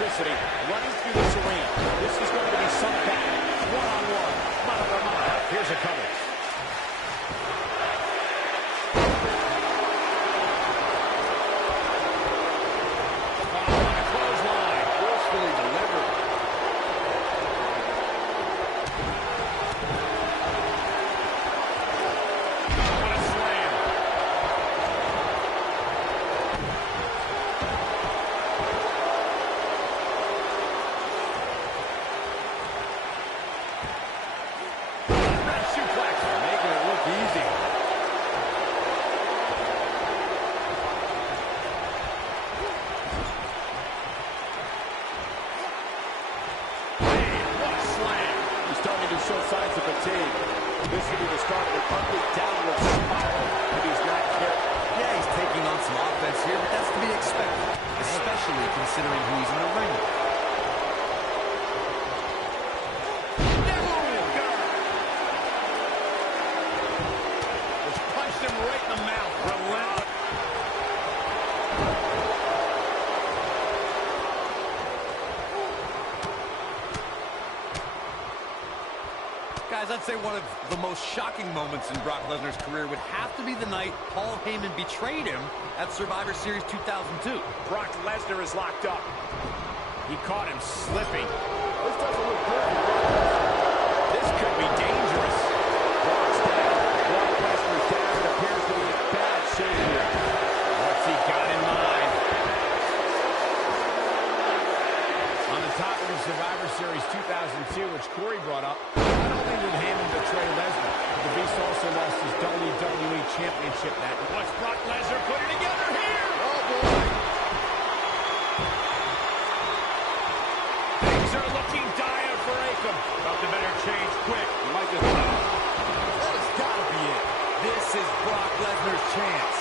electricity running through this arena. This is going to be some battle. One-on-one. Mano a mano. Here's a cover. Signs of fatigue. This could be the start of an ugly downward spiral if he's not careful. Yeah, he's taking on some offense here, but that's to be expected, especially considering who he's in the ring with. Just punched him right in the mouth. Relentless. Guys, I'd say one of the most shocking moments in Brock Lesnar's career would have to be the night Paul Heyman betrayed him at Survivor Series 2002. Brock Lesnar is locked up. He caught him slipping. This doesn't look good. This could be dangerous. Brock's down. Brock Lesnar's down. It appears to be in bad shape here. What's he got in mind? On the topic of Survivor Series 2002, which Corey brought up, not only did Heyman betray Lesnar, but the Beast also lost his WWE Championship that night. What's Brock Lesnar putting together here? Oh, boy. Things are looking dire for Akam. Something better change quick. He might just... That has got to be it. This is Brock Lesnar's chance.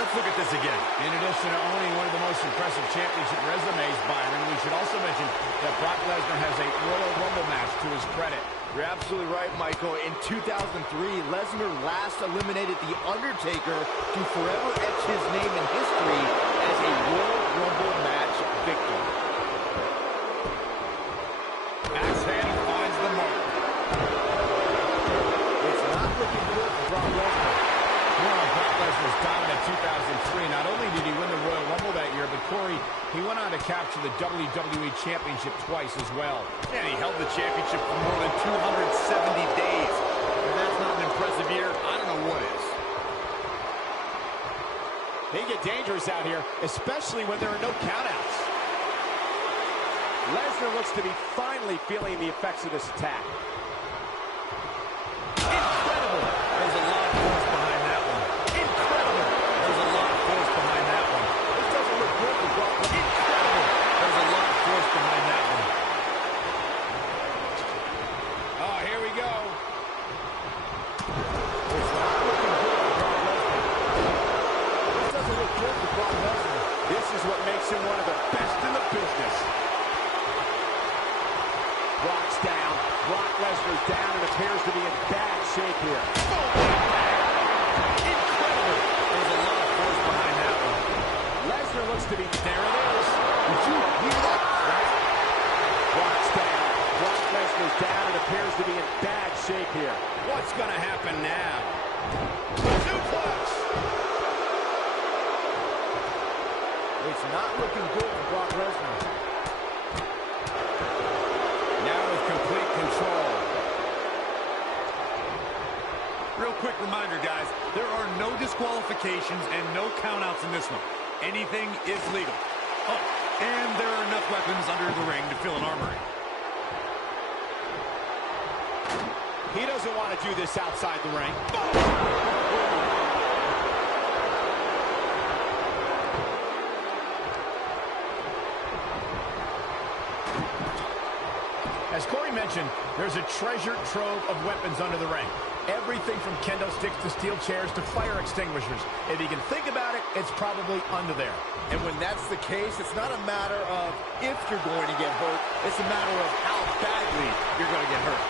Let's look at this again. In addition to owning one of the most impressive championship resumes, Byron, we should also mention that Brock Lesnar has a Royal Rumble match to his credit. You're absolutely right, Michael. In 2003, Lesnar last eliminated The Undertaker to forever etch his name in history as a Royal Rumble match victor. Axe handle finds the mark. It's not looking good for Brock Lesnar. Brock Lesnar's dominant 2003. Not only did he win the Royal Rumble that year, but Corey, he went on to capture the WWE Championship twice as well. And he held the championship for more than 270 days. If that's not an impressive year, I don't know what is. They get dangerous out here, especially when there are no countouts. Lesnar looks to be finally feeling the effects of this attack. Incredible. There's a lot of force behind that one. Incredible. There's a lot of force behind that one. This doesn't look good for Brock Lesnar. Incredible. There's a lot of force behind that one. Oh, here we go. It's not looking good for Brock Lesnar. This doesn't look good for Brock Lesnar. This is what makes him one of the best in the business. Brock's down. Brock Lesnar's down and appears to be in bad shape here. Incredible. There's a lot of force behind that one. Lesnar looks to be... There it is. Did you hear that? Brock's down. Brock Lesnar's down and appears to be in bad shape here. What's going to happen now? Suplex. It's not looking good for Brock Lesnar. Now with complete control. Real quick reminder, guys, there are no disqualifications and no countouts in this one. Anything is legal. Oh, and there are enough weapons under the ring to fill an armory. He doesn't want to do this outside the ring. As Corey mentioned, there's a treasure trove of weapons under the ring. Everything from kendo sticks to steel chairs to fire extinguishers. If you can think about it, it's probably under there. And when that's the case, it's not a matter of if you're going to get hurt. It's a matter of how badly, you're going to get hurt.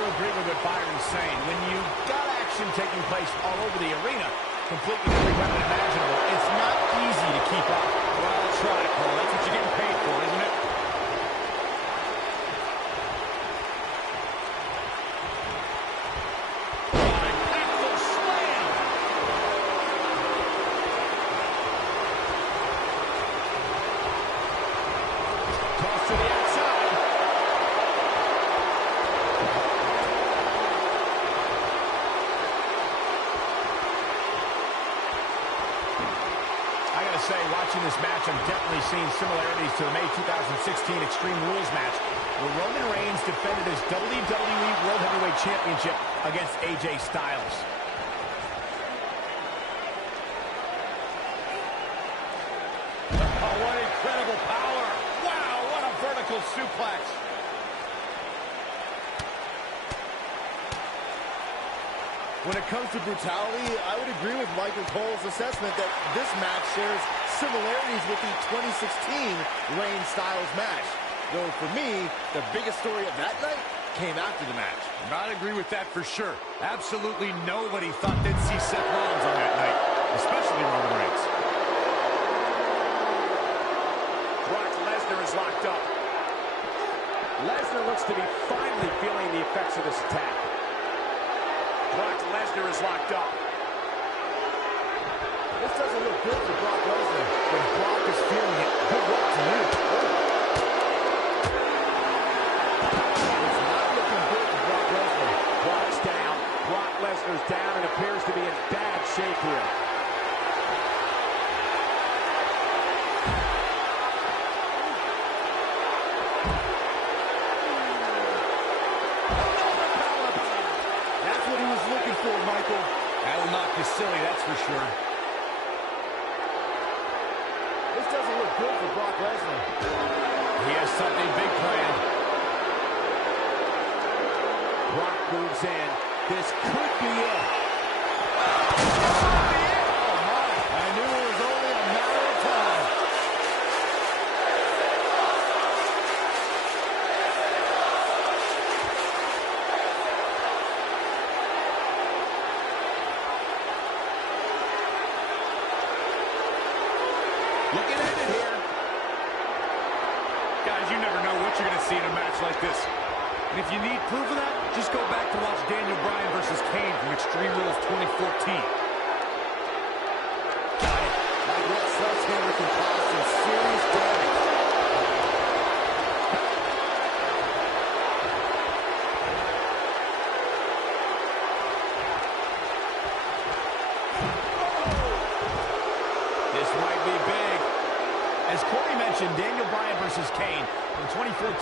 Agree with what Byron's saying. When you got action taking place all over the arena, completely every weapon imaginable, it's not easy to keep up. Well, try it, Cole. That's what you're getting paid for, isn't it? Impactful slam! Toss to the outside. Say, watching this match, I'm definitely seeing similarities to the May 2016 Extreme Rules match, where Roman Reigns defended his WWE World Heavyweight Championship against AJ Styles. Oh, what incredible power! Wow, what a vertical suplex! When it comes to brutality, I would agree with Michael Cole's assessment that this match shares similarities with the 2016 Reigns Styles match. Though for me, the biggest story of that night came after the match. I'd agree with that for sure. Absolutely nobody thought they'd see Seth Rollins on that night, especially Roman Reigns. Brock Lesnar is locked up. Lesnar looks to be finally feeling the effects of this attack. Brock Lesnar is locked up. This doesn't look good for Brock Lesnar. When Brock is feeling it, good luck to you. It's not looking good for Brock Lesnar. Brock's down. Brock Lesnar's down and appears to be in bad shape here. Michael. That'll knock you silly, that's for sure. This doesn't look good for Brock Lesnar. He has something big planned. Brock moves in. This could be it. Oh, my. I knew it was only a matter of time. Looking at it here. Guys, you never know what you're going to see in a match like this. And if you need proof of that, just go back to watch Daniel Bryan versus Kane from Extreme Rules 2014. Got it. Like what sledgehammer can cause some serious damage. This might be big. As Corey mentioned, Daniel Bryan versus Kane in 2014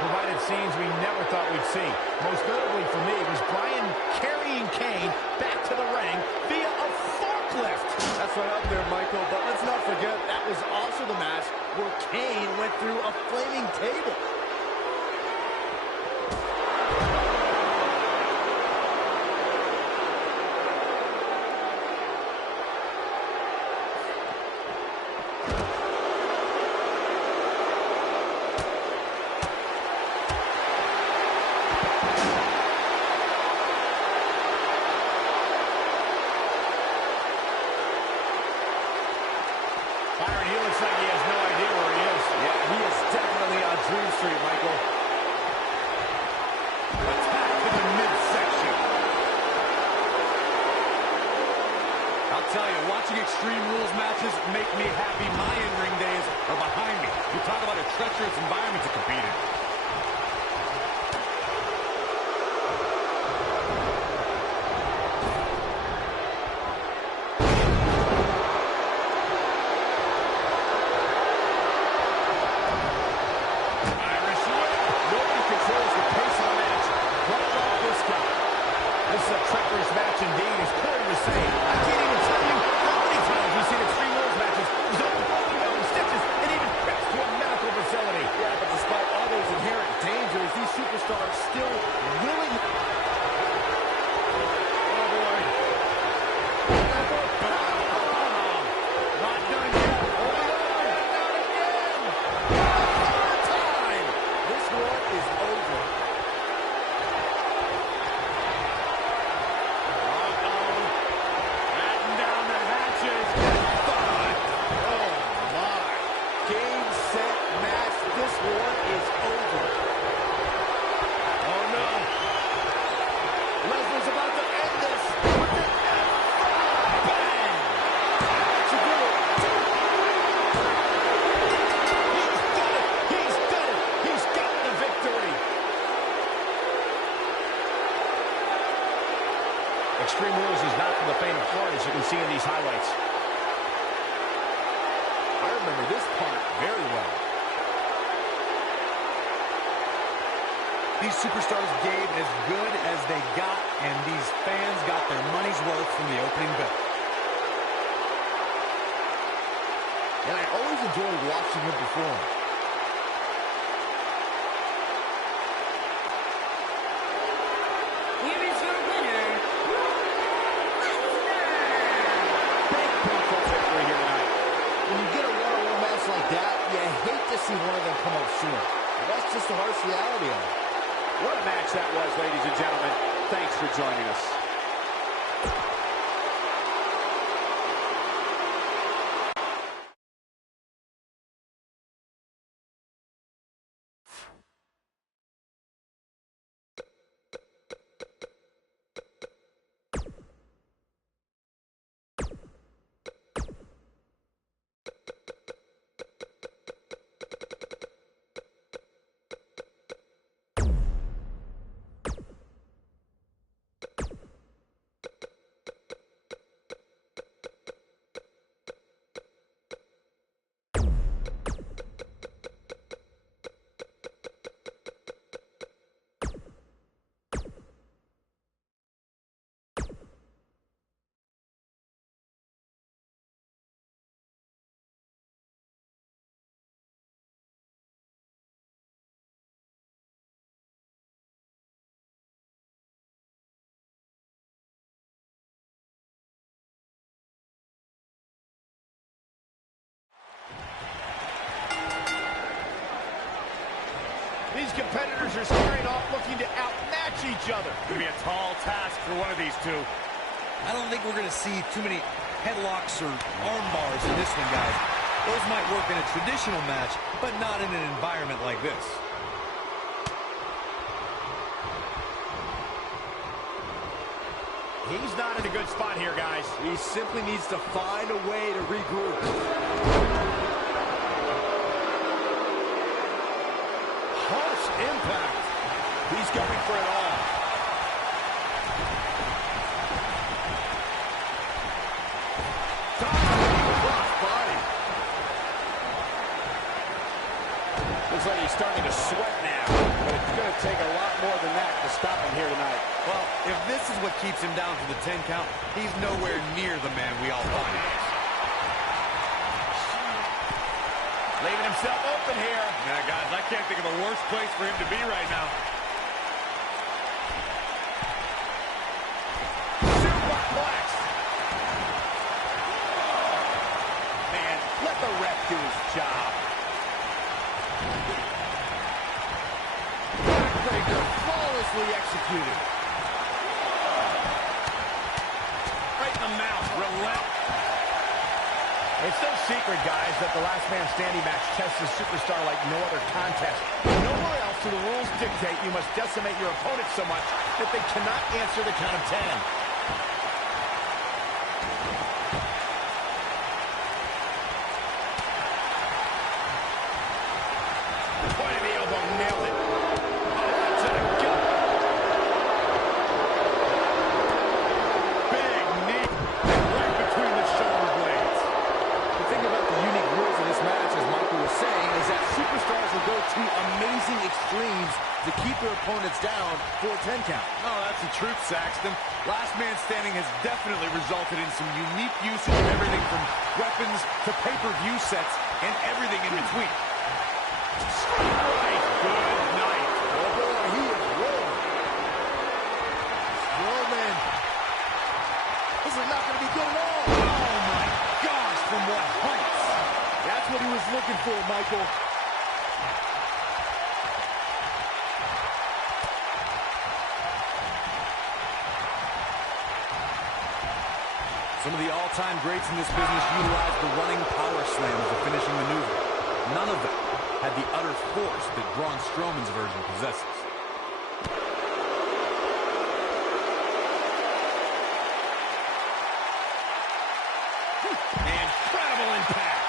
provided scenes we never thought we'd see. Most notably for me was Bryan carrying Kane back to the ring via a forklift. That's right up there, Michael, but let's not forget that was also the match where Kane went through a flaming table. Byron, he looks like he has no idea where he is. Yeah, he is definitely on Dream Street, Michael. Attack to the midsection. I'll tell you, watching Extreme Rules matches make me happy my in-ring days are behind me. You talk about a treacherous environment to compete in. a treacherous match indeed, as Corey was saying. I can't even tell you how many times we've seen Extreme Rules matches result in broken bones, stitches, and even trips to a medical facility. Yeah, but despite all those inherent dangers, these superstars still willing. Oh, boy. Not done yet. Hold on. Not again. Time! This one is over. Batten down the hatches. Oh, my. Game, set, match. This one is over. Oh, no. Lesnar's about to end this with an F5. Bang! That should do it. He's done it. He's got the victory. Extreme Rules is not for the faint of heart, as you can see in these highlights. I remember this part very well. These superstars gave as good as they got, and these fans got their money's worth from the opening bell. And I always enjoyed watching him perform. Here is your winner, Lesnar. Big pinfall victory here tonight. When you get a one-on-one match like that, you hate to see one of them come up short. But that's just the harsh reality of it. What a match that was, ladies and gentlemen. Thanks for joining us. These competitors are squaring off, looking to outmatch each other. It's going to be a tall task for one of these two. I don't think we're going to see too many headlocks or arm bars in this one, guys. Those might work in a traditional match, but not in an environment like this. He's not in a good spot here, guys. He simply needs to find a way to regroup. Harsh impact. He's going for it all. Dominating crossbody. Looks like he's starting to sweat now, but it's going to take a lot more than that to stop him here tonight. Well, if this is what keeps him down to the 10 count, he's nowhere near the man we all thought he was. Leaving himself open here. Yeah, guys, I can't think of a worse place for him to be right now. Superplex. Man, let the ref do his job. Backbreaker flawlessly executed. Right in the mouth, relent. It's no secret, guys, that the last man standing match tests a superstar like no other contest. Nowhere else do the rules dictate you must decimate your opponent so much that they cannot answer the count of 10. Point of the elbow, nailed it. Oh, to the gut. Big knee right between the shoulder blades. The thing about the unique rules of this match, as Michael was saying, is that superstars will go to amazing extremes to keep their opponents down for a 10 count. count. Oh, that's the truth, Saxton. Last man standing has definitely resulted in some unique usage of everything from weapons to pay-per-view sets and everything in between. Straight right. Good night. Oh, boy, he is rolling. Strowman. This is not going to be good at all. Oh, my gosh, from what heights. That's what he was looking for, Michael. Some of the all-time greats in this business utilized the running power slam as a finishing maneuver. None of them had the utter force that Braun Strowman's version possesses. Incredible impact.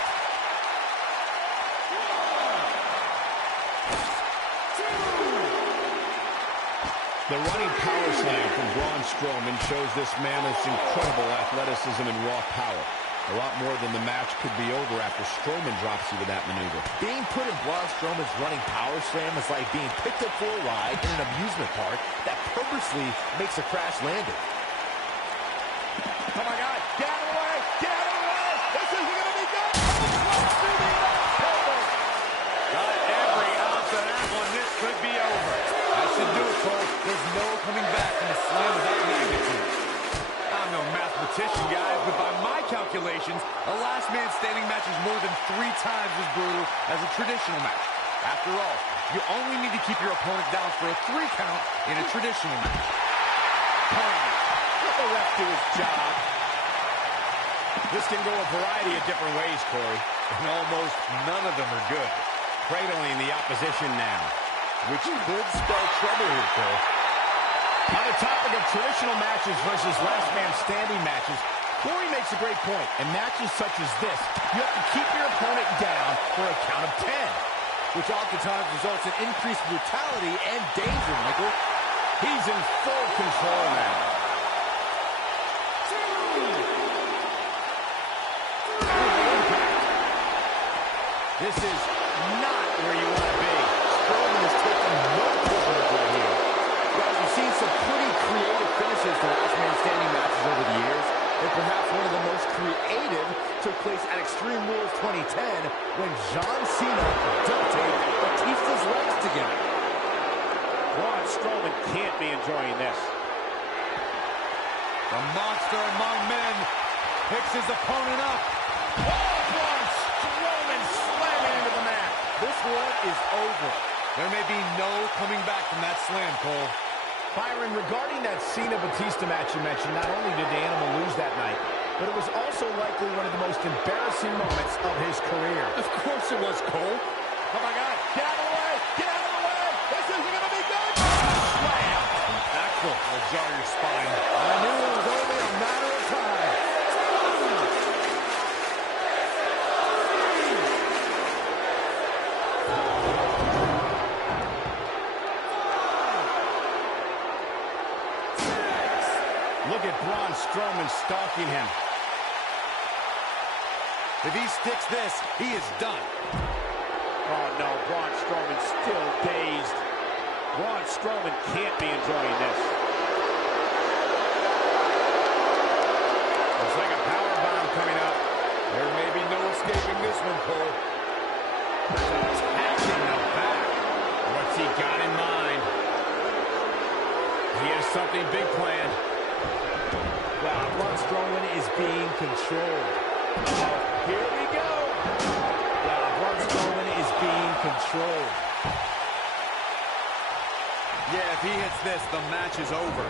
The running power slam from Braun Strowman shows this man his incredible athleticism and raw power. A lot more than the match could be over after Strowman drops you to that maneuver. Being put in Braun Strowman's running power slam is like being picked up for a ride in an amusement park that purposely makes a crash landing. Oh my God, get out of the way, get out of the way! This isn't going to be good! Got every ounce of that one. This could be over. That should do it, Cole. There's no coming back from a slam of that magnitude. I'm no mathematician, guys, but by my calculations, a last man standing match is more than 3 times as brutal as a traditional match. After all, you only need to keep your opponent down for a 3 count in a traditional match. Let the ref do his job. This can go a variety of different ways, Corey, and almost none of them are good. Cradling the opposition now, Which could spell trouble here, Cole. On the topic of traditional matches versus last man standing matches, Corey makes a great point. In matches such as this, you have to keep your opponent down for a count of 10. Which oftentimes results in increased brutality and danger, Michael. He's in full control now. This is not where you want to be. Strowman is taking no prisoners right here. Guys, we've seen some pretty creative finishes to last man standing matches over the years. And perhaps one of the most creative took place at Extreme Rules 2010 when John Cena duct-taped Batista's legs together. Braun Strowman can't be enjoying this. The monster among men picks his opponent up. Oh, Braun Strowman slamming into the mat. This one is over. There may be no coming back from that slam, Cole. Byron, regarding that Cena-Batista match you mentioned, not only did the Animal lose that night, but it was also likely one of the most embarrassing moments of his career. Of course it was, Cole. Oh my God, get out of the way, get out of the way. This isn't going to be good. Slam! Impactful. Will jar your spine. I knew it was only a matter of time. Look at Braun Strowman stalking him. If he sticks this, he is done. Oh, no, Braun Strowman still dazed. Braun Strowman can't be enjoying this. Looks like a power bomb coming up. There may be no escaping this one, Cole. Attacking the back. What's he got in mind? He has something big planned. Wow, Braun Strowman is being controlled. Here we go. Wow, Braun Strowman is being controlled. Yeah, if he hits this, the match is over.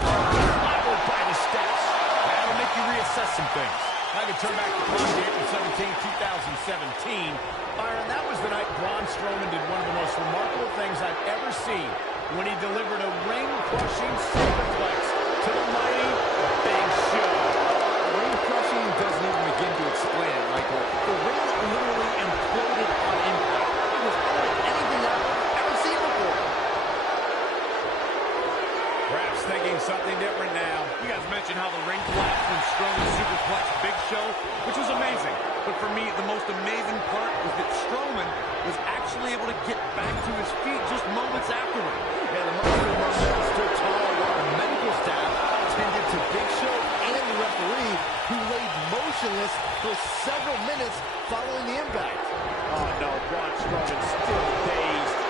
Followed by the steps. That'll make you reassess some things. I can turn back the clock to April 17, 2017. Byron, that was the night Braun Strowman did one of the most remarkable things I've ever seen when he delivered a ring-crushing superplex to the mighty Big Show. Ring-crushing doesn't even begin to explain it, Michael. The ring literally imploded on impact. It was unlike anything that I've ever seen before. Perhaps thinking something different now. You guys mentioned how the ring collapsed when Strowman superplexed Big Show, which was amazing. But for me, the most amazing part was that Strowman was actually able to get back to his feet just moments afterward. Yeah, the Monster among men stood tall while the medical staff tended to Big Show and the referee, who laid motionless for several minutes following the impact. Oh no, Braun Strowman still dazed.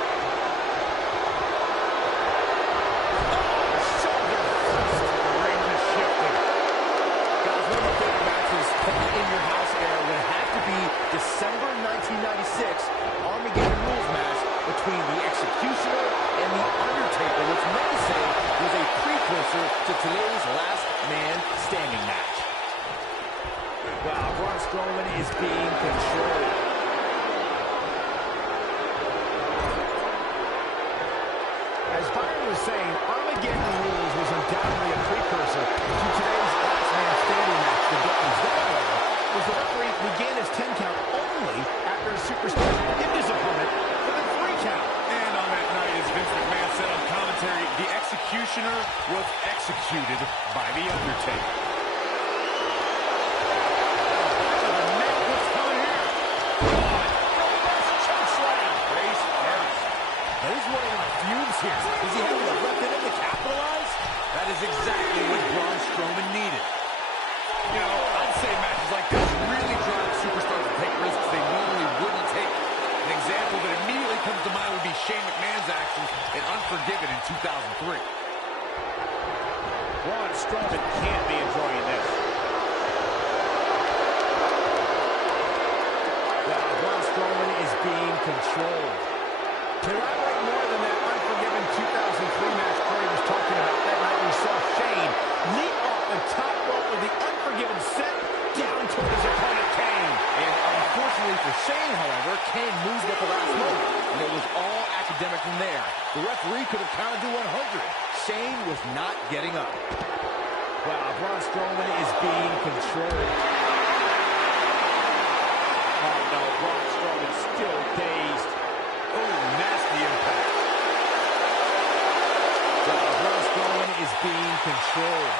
December 1996 Armageddon Rules match between the Executioner and the Undertaker, which many say was a precursor to today's Last Man Standing match. Wow, Braun Strowman is being controlled. As Byron was saying, Armageddon Rules was undoubtedly a precursor to today's Last Man Standing match. The difference there, however, was the referee began his 10 count only after a superstar hit his opponent for the 3 count. And on that night, as Vince McMahon said on commentary, the Executioner was executed by the Undertaker. He's running on fumes here. Does he have enough left in him to capitalize? That is exactly what Braun Strowman needed. You know, I'd say matches like this really drive superstars to take risks they normally wouldn't take. An example that immediately comes to mind would be Shane McMahon's actions in Unforgiven in 2003. Braun Strowman can't be enjoying this. Wow, Braun Strowman is being controlled. To elaborate more than that Unforgiven 2003 match Corey was talking about, that night we saw Shane leap off the top rope of the Unforgiven set down toward his opponent Kane. And unfortunately for Shane, however, Kane moved at the last moment, and it was all academic from there. The referee could have counted to 100. Shane was not getting up. Wow, Braun Strowman is being controlled. Oh no, Braun Strowman still dazed. Oh, nasty impact. Wow, Braun Strowman is being controlled.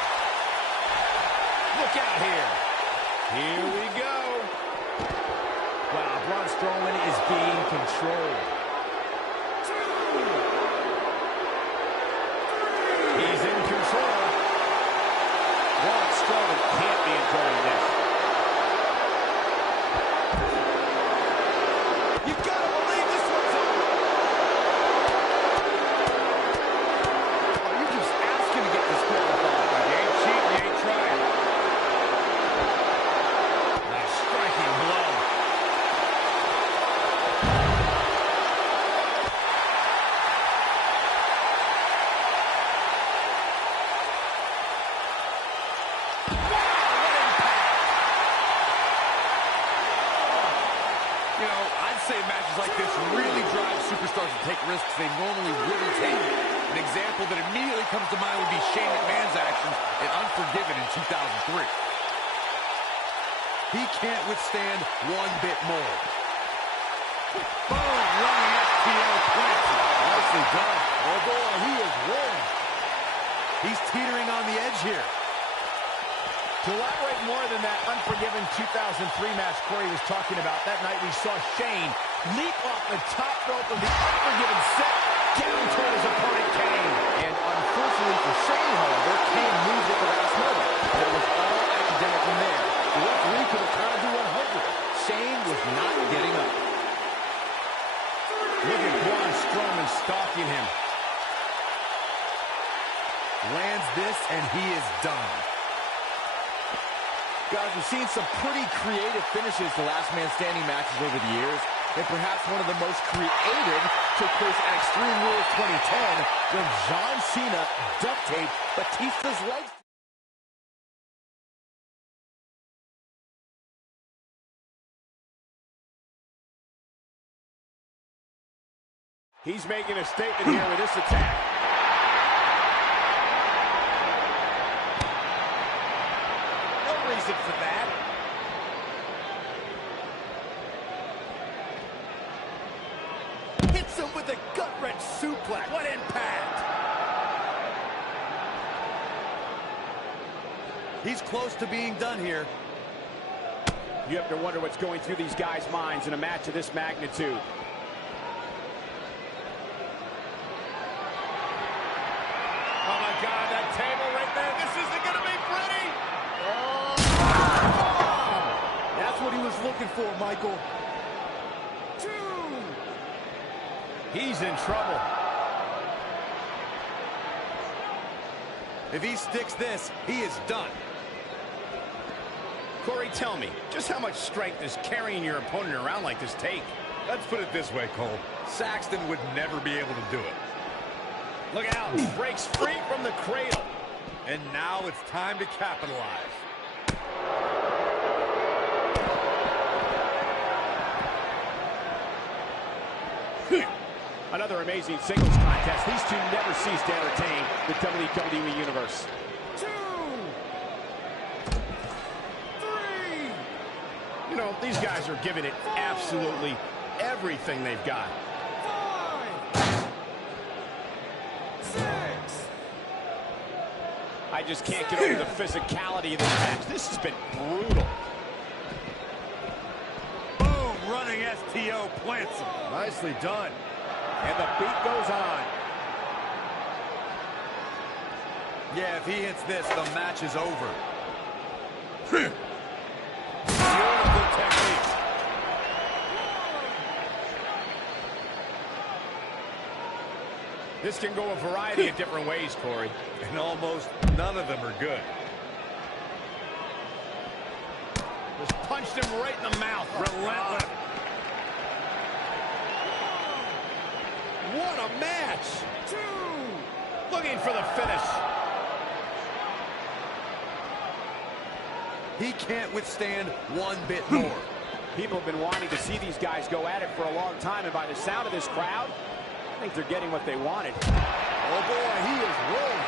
Look out here. Here we go. Wow, Braun Strowman is being controlled. He's in control. Braun Strowman can't be enjoying this. You gotta believe this one's over. Are you just asking to get disqualified? You ain't cheating, you ain't trying. A striking blow. You know, I'd say matches like this really drive superstars to take risks they normally wouldn't take. An example that immediately comes to mind would be Shane McMahon's actions in Unforgiven in 2003. He can't withstand one bit more. Boom! Running FTL planted. Nicely done. Oh boy, he is winning. He's teetering on the edge here. To elaborate more than that Unforgiven 2003 match Corey was talking about, that night we saw Shane leap off the top rope of the Unforgiven set down toward his opponent Kane. And unfortunately for Shane, however, Kane moved at the last moment. And it was all academic from there. The referee could have counted to 100. Shane was not getting up. Look at Braun Strowman stalking him. Lands this, and he is done. Guys, we've seen some pretty creative finishes to Last Man Standing matches over the years, and perhaps one of the most creative took place at Extreme Rules 2010 when John Cena duct taped Batista's legs. He's making a statement here with this attack. Reason for that. Hits him with a gut-wrench suplex. What impact! He's close to being done here. You have to wonder what's going through these guys' minds in a match of this magnitude. Oh, my God, that table right there. This isn't going to be pretty. Oh! That's what he was looking for, Michael. 2. He's in trouble. If he sticks this, he is done. Corey, tell me, just how much strength does carrying your opponent around like this take? Let's put it this way, Cole. Saxton would never be able to do it. Look out, he breaks free from the cradle. And now it's time to capitalize. Another amazing singles contest. These two never cease to entertain the WWE Universe. 2, 3. You know, these guys are giving it absolutely everything they've got. 5, 6. I just can't get over the physicality of this match. This has been brutal. Boom, running STO plants him. Nicely done. And the beat goes on. Yeah, if he hits this, the match is over. Beautiful technique. This can go a variety of different ways, Corey. And almost none of them are good. Just punched him right in the mouth. Relentless. What a match! 2. Looking for the finish. He can't withstand one bit more. People have been wanting to see these guys go at it for a long time, and by the sound of this crowd, I think they're getting what they wanted. Oh, boy, he is rolling.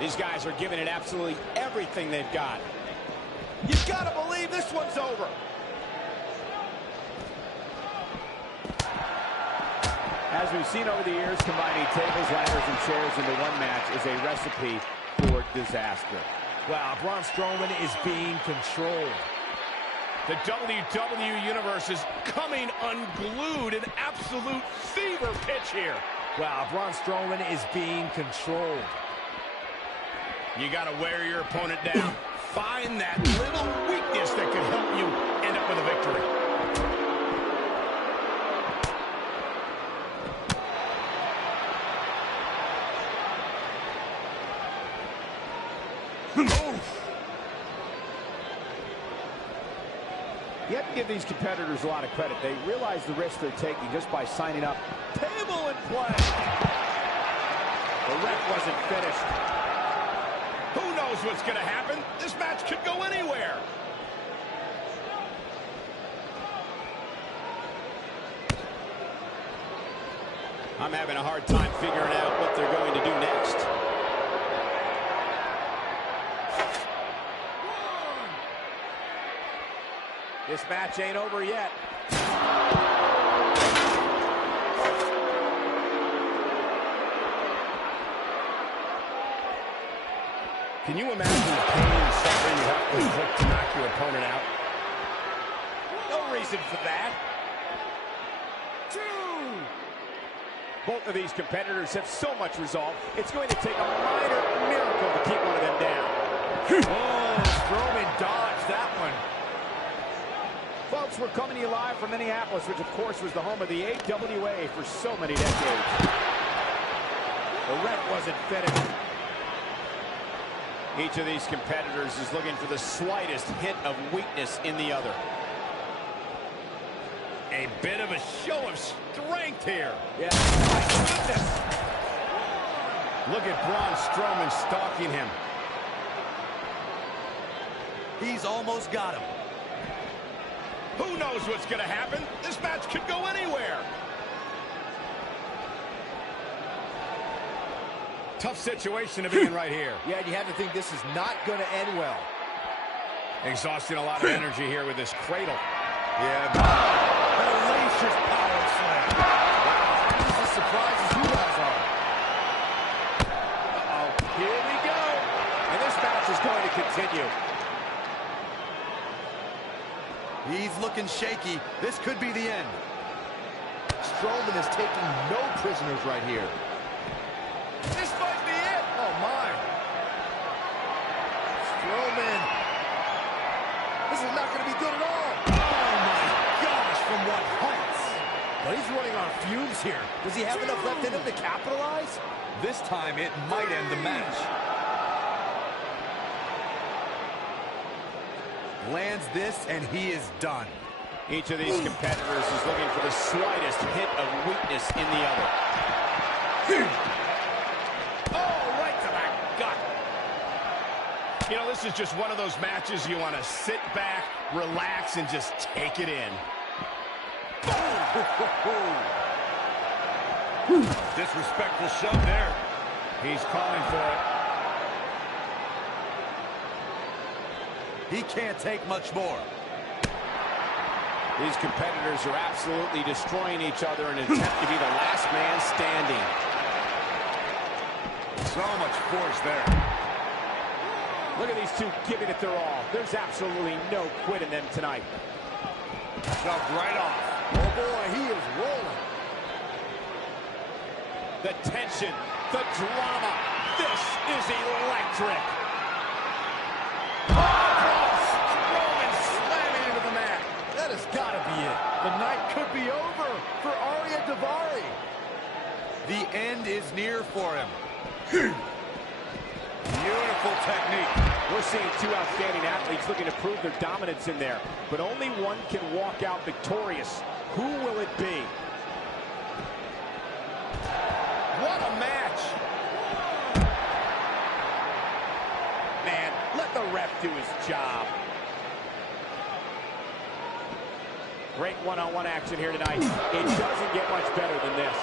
These guys are giving it absolutely everything they've got. You've got to believe this one's over. As we've seen over the years, combining tables, ladders, and chairs into one match is a recipe for disaster. Wow, Braun Strowman is being controlled. The WWE Universe is coming unglued, an absolute fever pitch here. Wow, Braun Strowman is being controlled. You got to wear your opponent down. Find that little weakness that could help you end up with a victory. You have to give these competitors a lot of credit. They realize the risk they're taking just by signing up. Table and play. The ref wasn't finished. Who knows what's going to happen? This match could go anywhere. I'm having a hard time figuring out what they're going to do next. This match ain't over yet. Can you imagine the pain and suffering you have to inflict to knock your opponent out? No reason for that. 2. Both of these competitors have so much resolve, it's going to take a minor miracle to keep one of them down. Oh, Strowman dodged that one. Folks, we're coming to you live from Minneapolis, which, of course, was the home of the AWA for so many decades. The ref wasn't finished. Each of these competitors is looking for the slightest hint of weakness in the other. A bit of a show of strength here. Yeah. My goodness. Look at Braun Strowman stalking him. He's almost got him. Who knows what's going to happen? This match could go anywhere. Tough situation to be in right here. Yeah, and you have to think this is not going to end well. Exhausting a lot of energy here with this cradle. Yeah. Hellacious power slam. Wow, I'm just as surprised as you guys are. Uh-oh, here we go. And this match is going to continue. He's looking shaky. This could be the end. Strowman is taking no prisoners right here. This might be it. Oh, my. Strowman. This is not going to be good at all. Oh, my gosh, from what heights. But he's running on fumes here. Does he have enough left in him to capitalize? This time, it might end the match. Lands this, and he is done. Each of these competitors is looking for the slightest hint of weakness in the other. Oh, right to the gut. You know, this is just one of those matches you want to sit back, relax, and just take it in. Disrespectful shove there. He's calling for it. He can't take much more. These competitors are absolutely destroying each other in an attempt to be the last man standing. So much force there. Look at these two giving it their all. There's absolutely no quit in them tonight. Shoved right off. Oh, boy, he is rolling. The tension, the drama. This is electric. Strowman slamming into the mat. That has got to be it. The night could be over for Arya Daivari. The end is near for him. Beautiful technique. We're seeing two outstanding athletes looking to prove their dominance in there, but only one can walk out victorious. Who will it be? What a match! Man, let the ref do his job. Great one-on-one action here tonight. It doesn't get much better than this.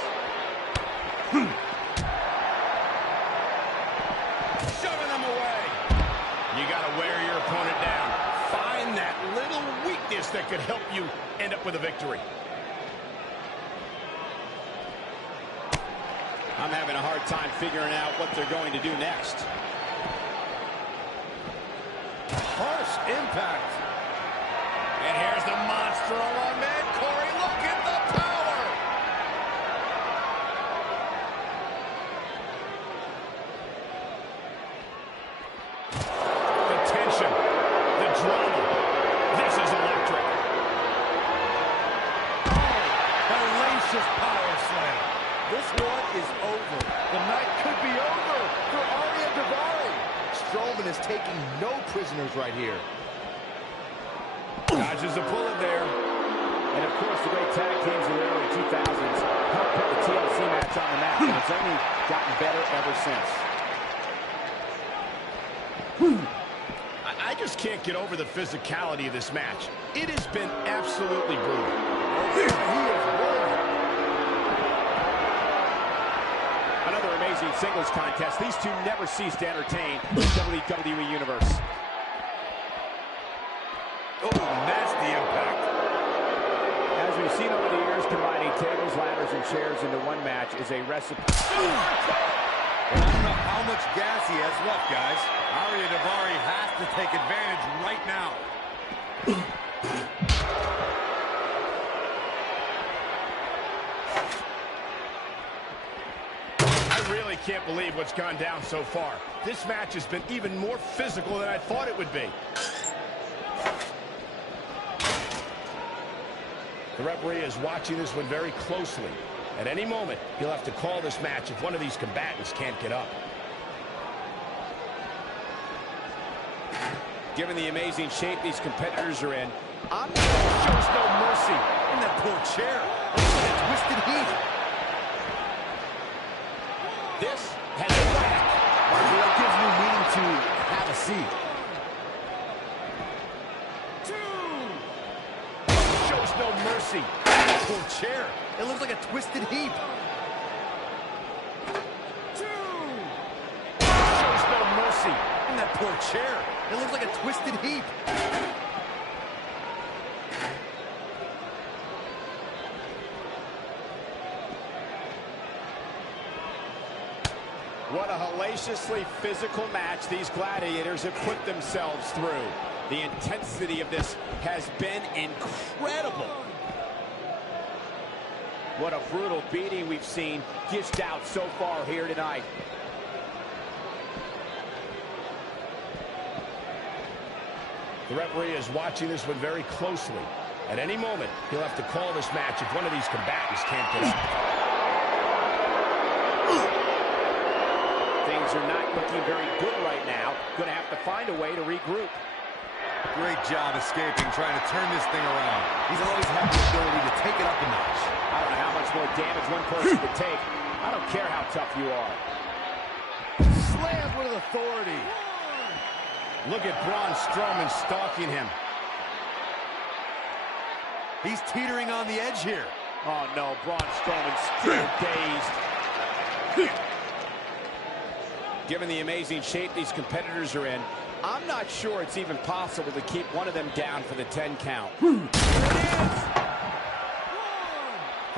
Shoving them away. You got to wear your opponent down. Find that little weakness that could help you end up with a victory. I'm having a hard time figuring out what they're going to do next. Harsh impact. And here's the monster on one man. Corey, look at the power. The tension, the drama. This is electric. Hellacious power slam. This one is over. The night could be over for Arya Daivari. Strowman is taking no prisoners right here. Dodges a bullet there. And of course, the great tag teams in the early 2000s helped put the TLC match on the map, and it's only gotten better ever since. I just can't get over the physicality of this match. It has been absolutely brutal. He is rolling. Another amazing singles contest. These two never cease to entertain the WWE Universe. Oh, nasty impact. As we've seen over the years, combining tables, ladders, and chairs into one match is a recipe. I don't know how much gas he has left, guys. Arya Daivari has to take advantage right now. I really can't believe what's gone down so far. This match has been even more physical than I thought it would be. The referee is watching this one very closely. At any moment, he'll have to call this match if one of these combatants can't get up. Given the amazing shape these competitors are in, shows no mercy. In that poor chair. That twisted heat. This has a back. That gives me meaning to have a seat. Shows no mercy. That poor chair. It looks like a twisted heap. Shows no mercy. In that poor chair. It looks like a twisted heap. What a hellaciously physical match these gladiators have put themselves through. The intensity of this has been incredible. What a brutal beating we've seen dished out so far here tonight. The referee is watching this one very closely. At any moment, he'll have to call this match if one of these combatants can't get up. Things are not looking very good right now. Going to have to find a way to regroup. Great job escaping, trying to turn this thing around. He's always had the ability to take it up a notch. I don't know how much more damage one person could take. I don't care how tough you are. Slammed with authority. Look at Braun Strowman stalking him. He's teetering on the edge here. Oh no, Braun Strowman still dazed. Given the amazing shape these competitors are in, I'm not sure it's even possible to keep one of them down for the 10 count. The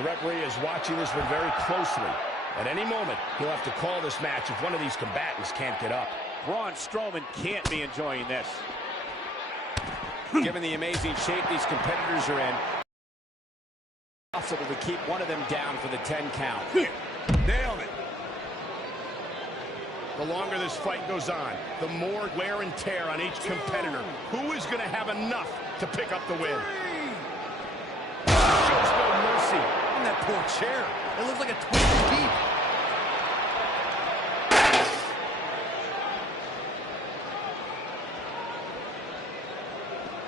referee is watching this one very closely. At any moment, he'll have to call this match if one of these combatants can't get up. Braun Strowman can't be enjoying this. Given the amazing shape these competitors are in, possible to keep one of them down for the 10 count. Nailed it. The longer this fight goes on, the more wear and tear on each competitor. Who is going to have enough to pick up the win? Shows no mercy. And that poor chair. It looks like a 20 deep.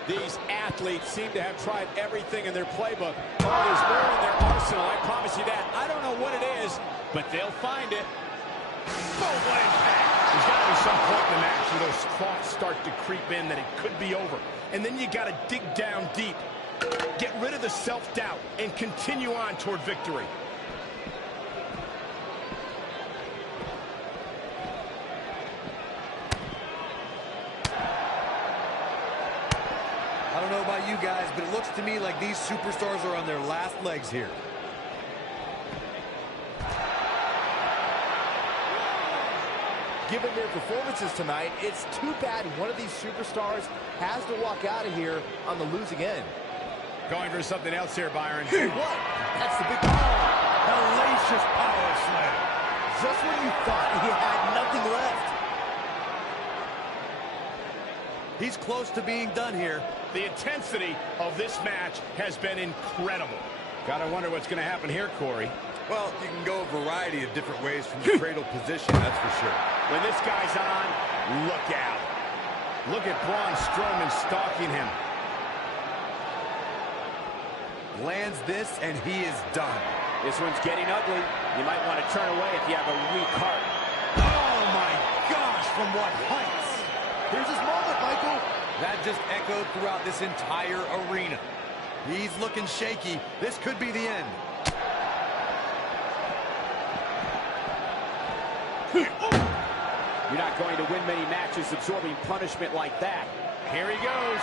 These athletes seem to have tried everything in their playbook. Oh, there's more in their arsenal, I promise you that. I don't know what it is, but they'll find it. Boom, what impact. There's got to be some point in the match where those thoughts start to creep in that it could be over. And then you got to dig down deep. Get rid of the self-doubt and continue on toward victory. I don't know about you guys, but it looks to me like these superstars are on their last legs here. Given their performances tonight, it's too bad one of these superstars has to walk out of here on the losing end. Going for something else here, Byron. What? That's the big Hellacious power slam. Just when you thought he had nothing left. He's close to being done here. The intensity of this match has been incredible. Gotta wonder what's gonna happen here, Corey. Well, you can go a variety of different ways from the cradle position, that's for sure. When this guy's on, look out. Look at Braun Strowman stalking him. Lands this, and he is done. This one's getting ugly. You might want to turn away if you have a weak heart. Oh, my gosh, from what heights? Here's his moment, Michael. That just echoed throughout this entire arena. He's looking shaky. This could be the end. You're not going to win many matches absorbing punishment like that. Here he goes.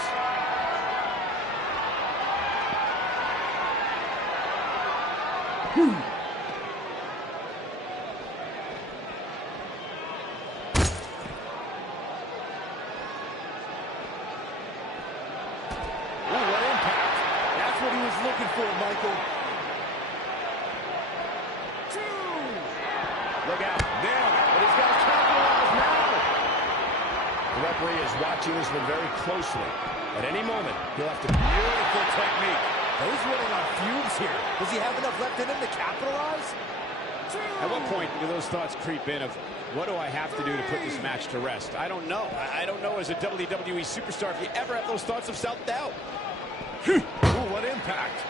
What impact. That's what he was looking for, Michael. Look out. Nailed it. But he's got to capitalize now. The referee is watching this one very closely. At any moment, he'll have to... Beautiful technique. Now he's running on fumes here. Does he have enough left in him to capitalize? At what point do those thoughts creep in of, what do I have to do to put this match to rest? I don't know. I don't know as a WWE superstar if you ever have those thoughts of self-doubt. Ooh, what impact.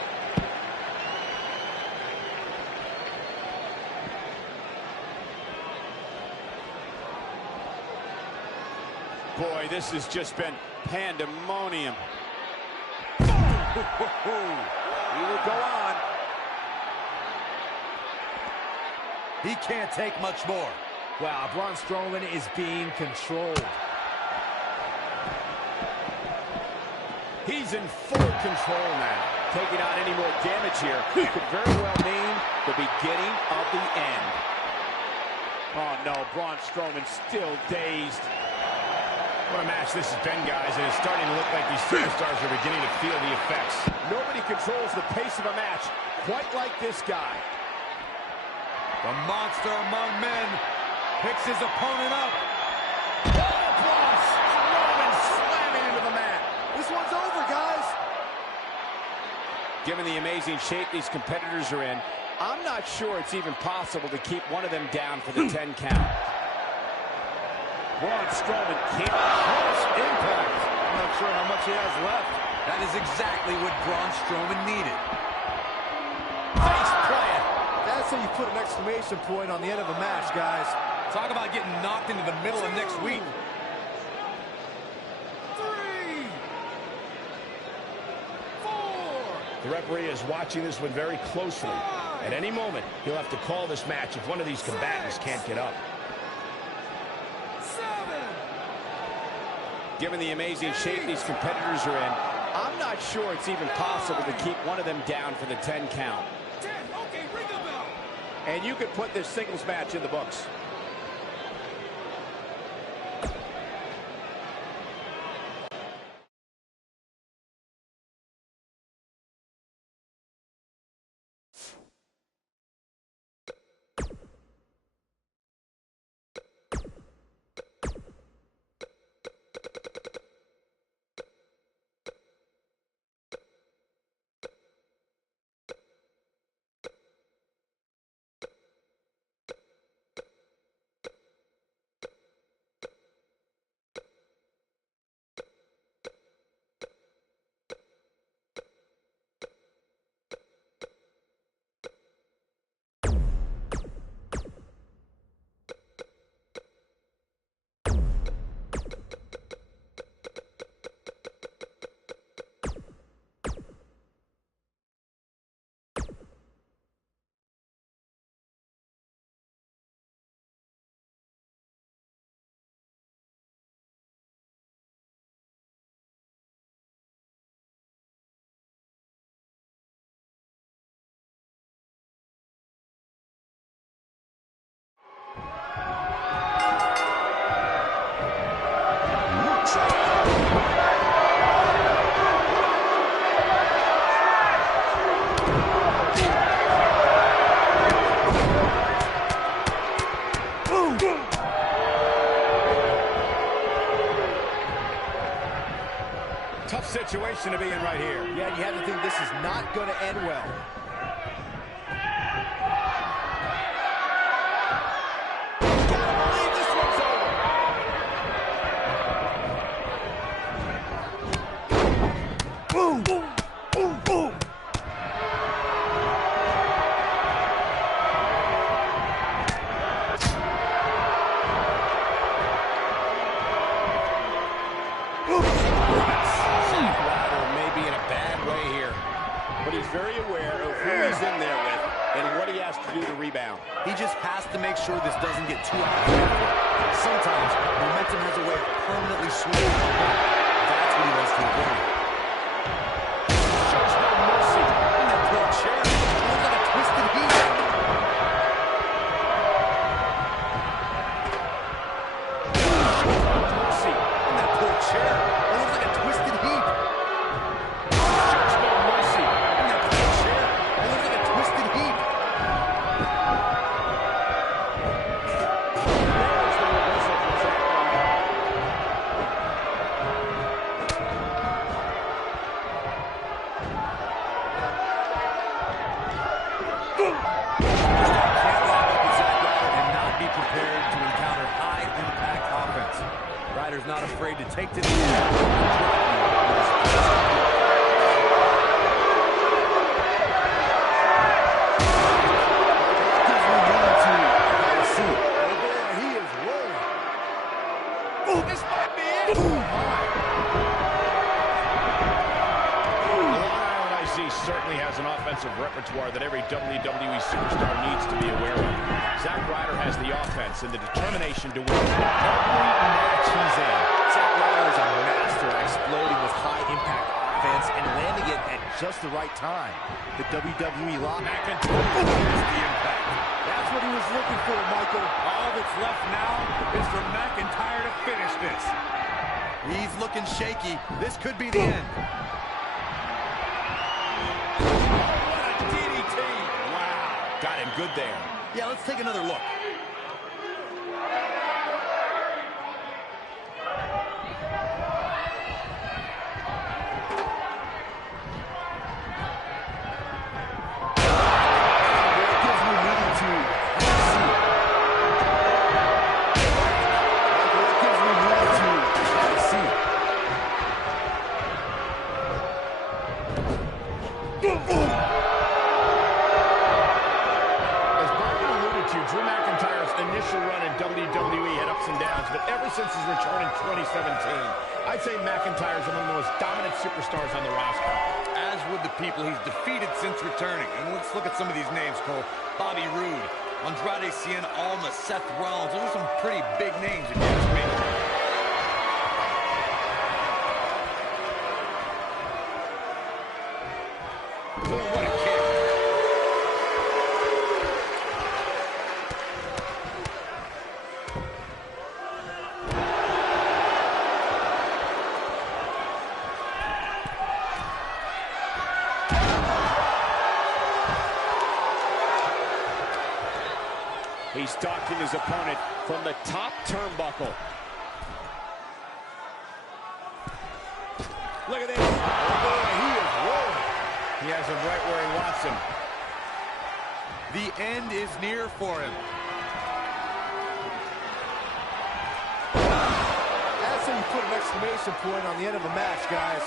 Boy, this has just been pandemonium. He will go on. He can't take much more. Wow, Braun Strowman is being controlled. He's in full control now. Taking on any more damage here could very well mean the beginning of the end. Oh no, Braun Strowman still dazed. What a match this has been, guys, and it's starting to look like these superstars are beginning to feel the effects. Nobody controls the pace of a match quite like this guy. The monster among men picks his opponent up. Oh, plus! Roman slamming into the mat. This one's over, guys. Given the amazing shape these competitors are in, I'm not sure it's even possible to keep one of them down for the 10 count. Braun Strowman can't cross impact. I'm not sure how much he has left. That is exactly what Braun Strowman needed. Face plant. That's how you put an exclamation point on the end of a match, guys. Talk about getting knocked into the middle of next week. 3, 4. The referee is watching this one very closely. At any moment, he'll have to call this match if one of these combatants can't get up. Given the amazing shape these competitors are in, I'm not sure it's even possible to keep one of them down for the 10 count. 10. Okay, ring the bell. And you could put this singles match in the books. Tough situation to be in right here. Yeah, you have to think this is not going to end well. Very aware of who he's in there with and what he has to do to rebound. He just has to make sure this doesn't get too out of hand. Sometimes momentum has a way of permanently swinging. That's what he wants to avoid. Shows no mercy. In that poor chair, it looks like a twisted heat. Shows no mercy. In that poor chair, it looks like a twisted heat. Shows no mercy. In that poor chair, it looks like a twisted heat. There's the reversal from Zack Ryder's not afraid to take to the air. Certainly has an offensive repertoire that every WWE superstar needs to be aware of. Zack Ryder has the offense and the determination to win every match he's in. Zack Ryder is a master at exploding with high-impact offense and landing it at just the right time. The WWE lock. McIntyre has the impact. That's what he was looking for, Michael. All that's left now is for McIntyre to finish this. looking shaky. This could be the end. What a DDT. Wow. Got him good there. Yeah, let's take another look. WWE had ups and downs, but ever since his return in 2017, I'd say McIntyre's among the most dominant superstars on the roster. As would the people he's defeated since returning. And let's look at some of these names, Cole. Bobby Roode, Andrade Cien Almas, Seth Rollins. Those are some pretty big names if you ask me. What a kick. He's stalking his opponent from the top turnbuckle. Look at this. Oh boy, he is rolling. He has him right where he wants him. The end is near for him. That's how you put an exclamation point on the end of a match, guys.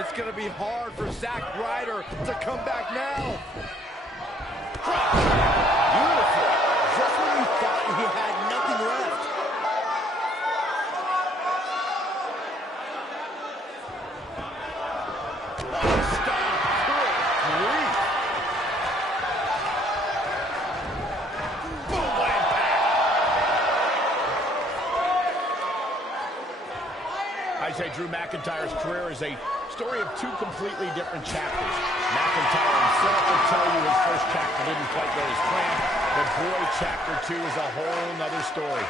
It's going to be hard for Zack Ryder to come back now. Beautiful. Just when you thought he had nothing left. Stop. Good grief. Boom, what impact. I'd say Drew McIntyre's career is a story of two completely different chapters. McIntyre himself will tell you his first chapter didn't quite go as planned, but boy, chapter 2 is a whole nother story.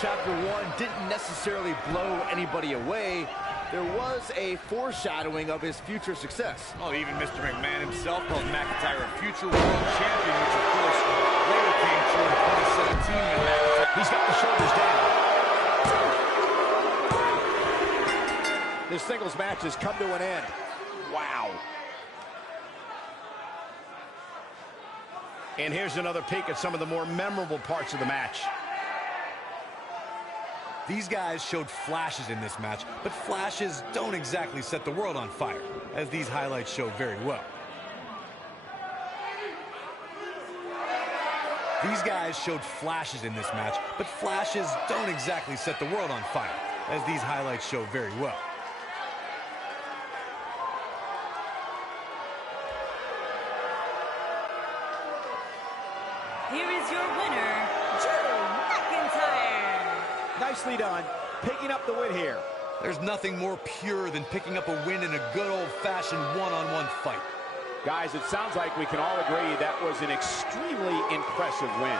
Chapter 1 didn't necessarily blow anybody away. There was a foreshadowing of his future success. Oh, even Mr. McMahon himself called McIntyre a future world champion, which of course later came true in 2017 when McIntyre... He's got the shoulders down. This singles match has come to an end. Wow. And here's another peek at some of the more memorable parts of the match. These guys showed flashes in this match, but flashes don't exactly set the world on fire, as these highlights show very well. These guys showed flashes in this match, but flashes don't exactly set the world on fire, as these highlights show very well. Here is your winner, Drew McIntyre. Nicely done, picking up the win here. There's nothing more pure than picking up a win in a good old-fashioned one-on-one fight. Guys, it sounds like we can all agree that was an extremely impressive win.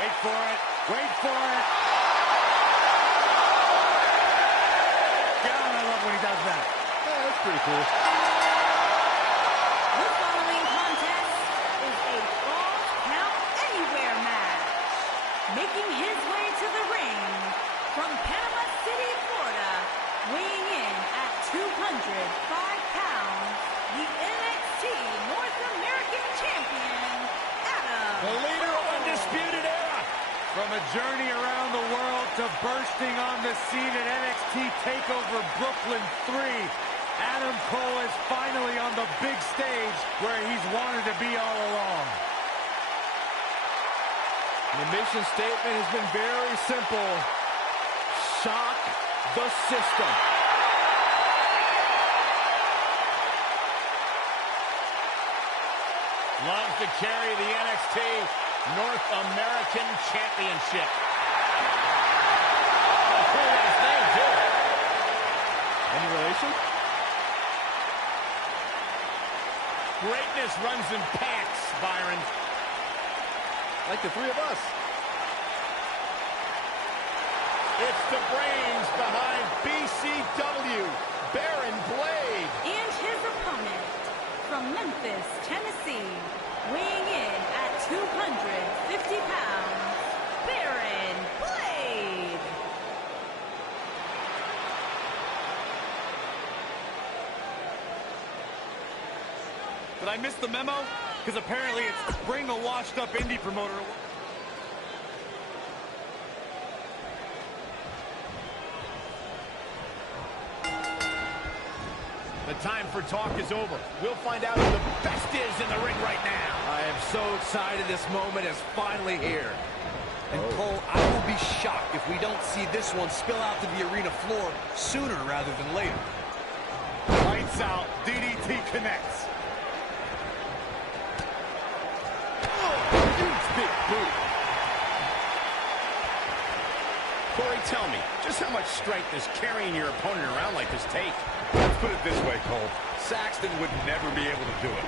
Wait for it. Wait for it. God, I love when he does that. Yeah, that's pretty cool. The following contest is a Falls Count Anywhere match. Making his way to the ring from Panama City, Florida, weighing in at 205 pounds, the NXT North American Champion, Adam. The leader of Undisputed Era. From a journey around the world to bursting on the scene at NXT TakeOver Brooklyn 3, Adam Cole is finally on the big stage where he's wanted to be all along. The mission statement has been very simple. Shock the system. Loves to carry the NXT North American Championship. Oh, cool last name, too. Any relation? Greatness runs in packs, Byron. Like the three of us. It's the brains behind BCW, Baron Blade. And his opponent from Memphis, Tennessee, weighing in at 250 pounds, Baron Blade. Did I miss the memo? Because apparently it's bring a washed-up indie promoter. The time for talk is over. We'll find out who the best is in the ring right now. I am so excited this moment is finally here. And Cole, I will be shocked if we don't see this one spill out to the arena floor sooner rather than later. Lights out. DDT connects. Huge big boot. Corey, tell me, just how much strength is carrying your opponent around like this take? Let's put it this way, Cole. Saxton would never be able to do it.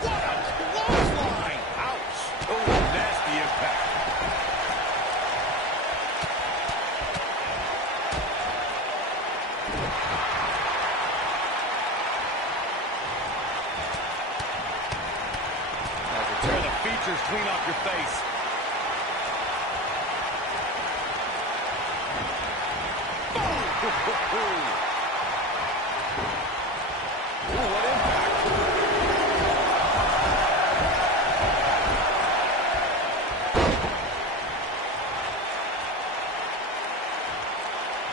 What a clothesline! Ouch! Oh, nasty impact. Tear the features clean off your face. Ooh, what impact!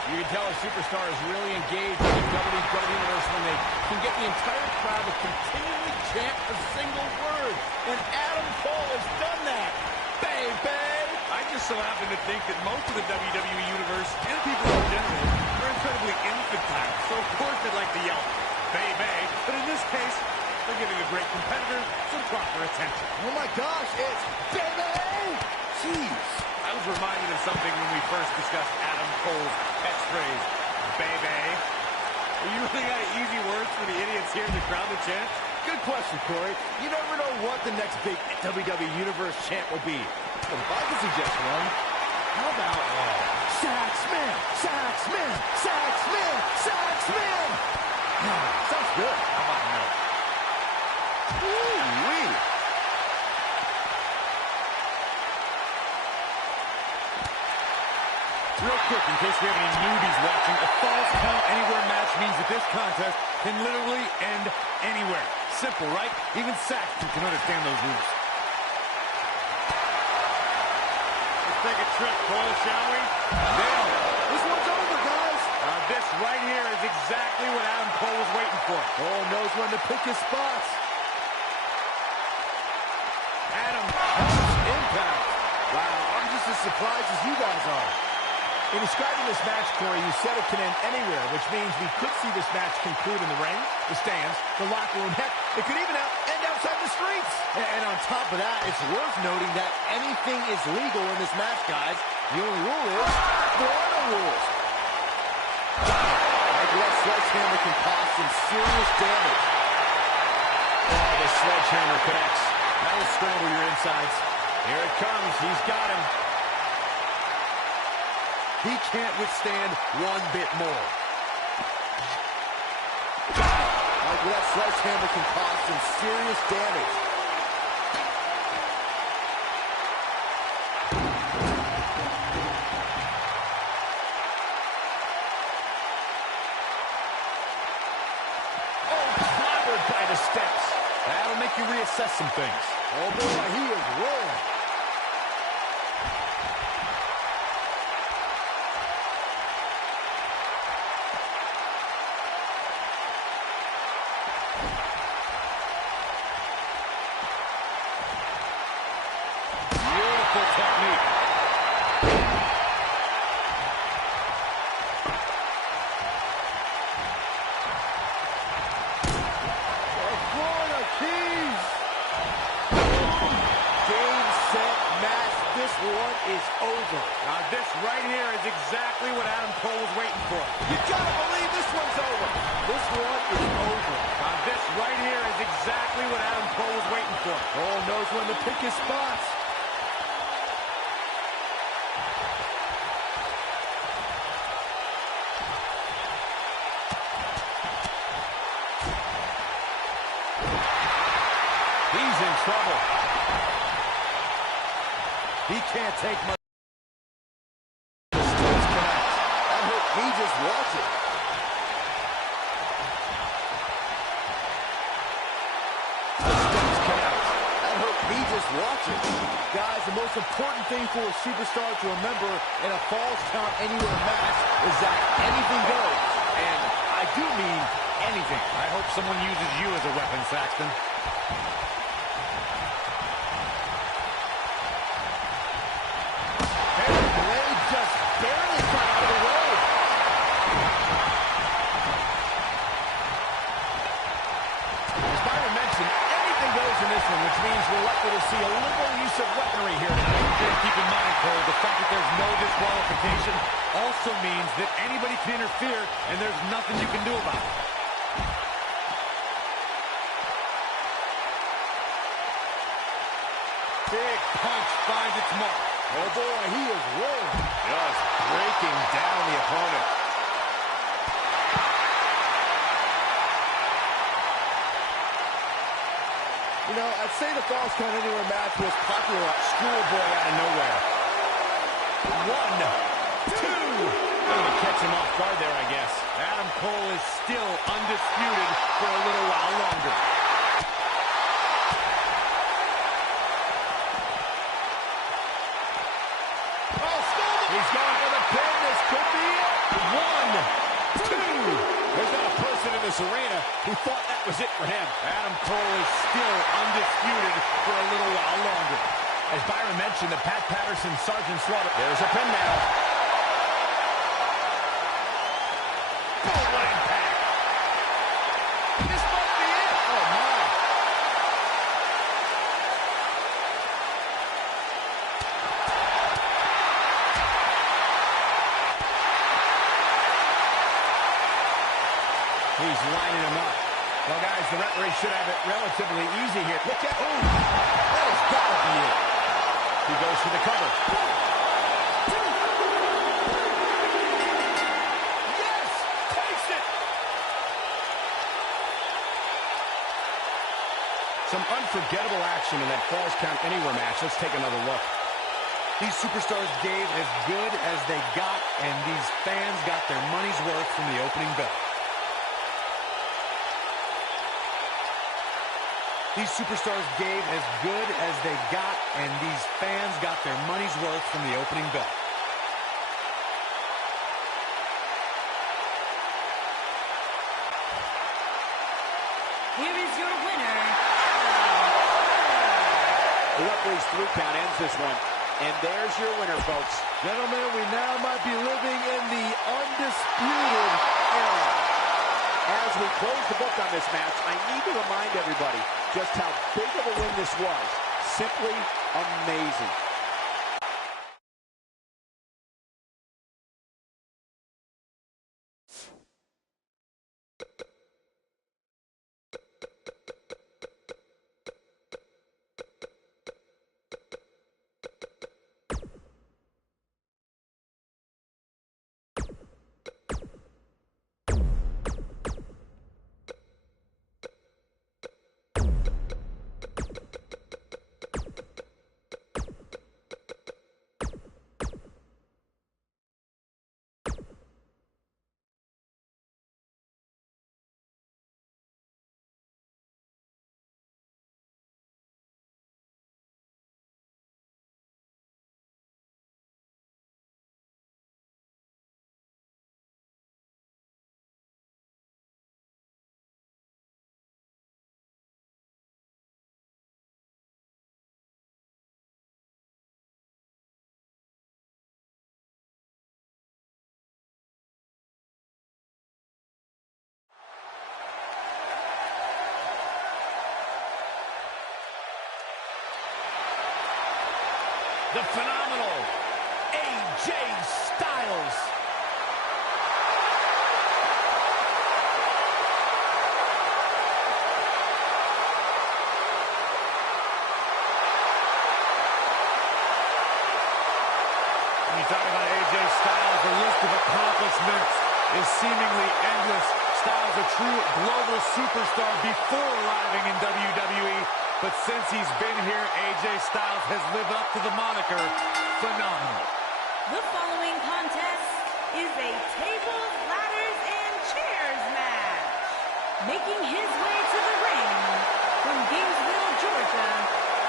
You can tell a superstar is really engaged with the WWE Universe when they can get the entire crowd to continually chant a single word. And Adam Cole has done that. Baby! I just so happen to think that most of the WWE Universe and people in general are incredibly infantile. So of course they'd like to yell, baby. But in this case, they're giving a great competitor some proper attention. Oh my gosh, it's baby! Jeez. I was reminded of something when we first discussed Adam Cole's catchphrase, baby. Are you running out of easy words for the idiots here in the crowd to chant? Good question, Corey. You never know what the next big WWE Universe chant will be. But if I could suggest one, how about Saxman, Saxman, Saxman, Saxman? Sounds good. How about no? Ooh-wee. Real quick, in case we have any newbies watching, a falls count anywhere match means that this contest can literally end anywhere. Simple, right? Even Saxton can understand those rules. Let's take a trip, Cole, shall we? Damn, this one's over, guys. This right here is exactly what Adam Cole was waiting for. Cole knows when to pick his spots. Adam Cole's impact. Wow, I'm just as surprised as you guys are. In describing this match, Corey, you said it can end anywhere, which means we could see this match conclude in the ring, the stands, the locker room. Heck, it could even end outside the streets. And on top of that, it's worth noting that anything is legal in this match, guys. The only rule is there are no rules. Like Wes sledgehammer can cause some serious damage. Oh, the sledgehammer connects. That'll scramble your insides. Here it comes. He's got him. He can't withstand one bit more. Michael, that sledgehammer can cause some serious damage. Oh, clobbered by the steps. That'll make you reassess some things. Oh boy, he is rolling. Beautiful technique. Florida Keys. Game, set, match. This one is over. Now this right here is exactly what Adam Cole was waiting for. You gotta believe this one's over. This one is over. Now this right here is exactly what Adam Cole was waiting for. Cole knows when to pick his spots. He's in trouble. He can't take much. The steps connect. That hurt me just watching. The steps connect. That hurt me just watching. Guys, the most important thing for a superstar to remember in a Falls Count Anywhere match is that anything goes. And I do mean anything. I hope someone uses you as a weapon, Saxton. Blade just barely got out of the way. As Byron mentioned, anything goes in this one, which means we're likely to see a liberal use of weaponry here tonight. And keep in mind, Cole, the fact that there's no disqualification also means that anybody can interfere, and there's nothing you can do about it. Big punch finds its mark. Oh boy, he is rolling. Just breaking down the opponent. You know, I'd say the Falls Count Anywhere match was popular. Schoolboy out of nowhere. 1, 2. Going to catch him off guard there, I guess. Adam Cole is still undisputed for a little while longer. He's going for the pin. This could be it. 1, 2. There's not a person in this arena who thought that was it for him. Adam Cole is still undisputed for a little while longer. As Byron mentioned, the Pat Patterson Sergeant Slaughter. There's a pin now. Oh, what impact. This might be it. Oh, my. He's lining him up. Well, guys, the referee should have it relatively easy here. Look at, oh, that has got to be it. He goes for the cover. 1, 2. Yes, takes it. Some unforgettable action in that Falls Count Anywhere match. Let's take another look. These superstars gave as good as they got, and these fans got their money's worth from the opening bell. These superstars gave as good as they got, and these fans got their money's worth from the opening bell. Here is your winner. The referee's 3 count ends this one. And there's your winner, folks. Gentlemen, we now might be living in the undisputed era. As we close the book on this match, I need to remind everybody just how big of a win this was. Simply amazing. the phenomenal AJ Styles. When you talk about AJ Styles, the list of accomplishments is seemingly endless. Styles a true global superstar before arriving in WWE, but since he's been here, AJ Styles has lived up to the moniker phenomenal. The following contest is a tables, ladders, and chairs match. Making his way to the ring from Gainesville, Georgia,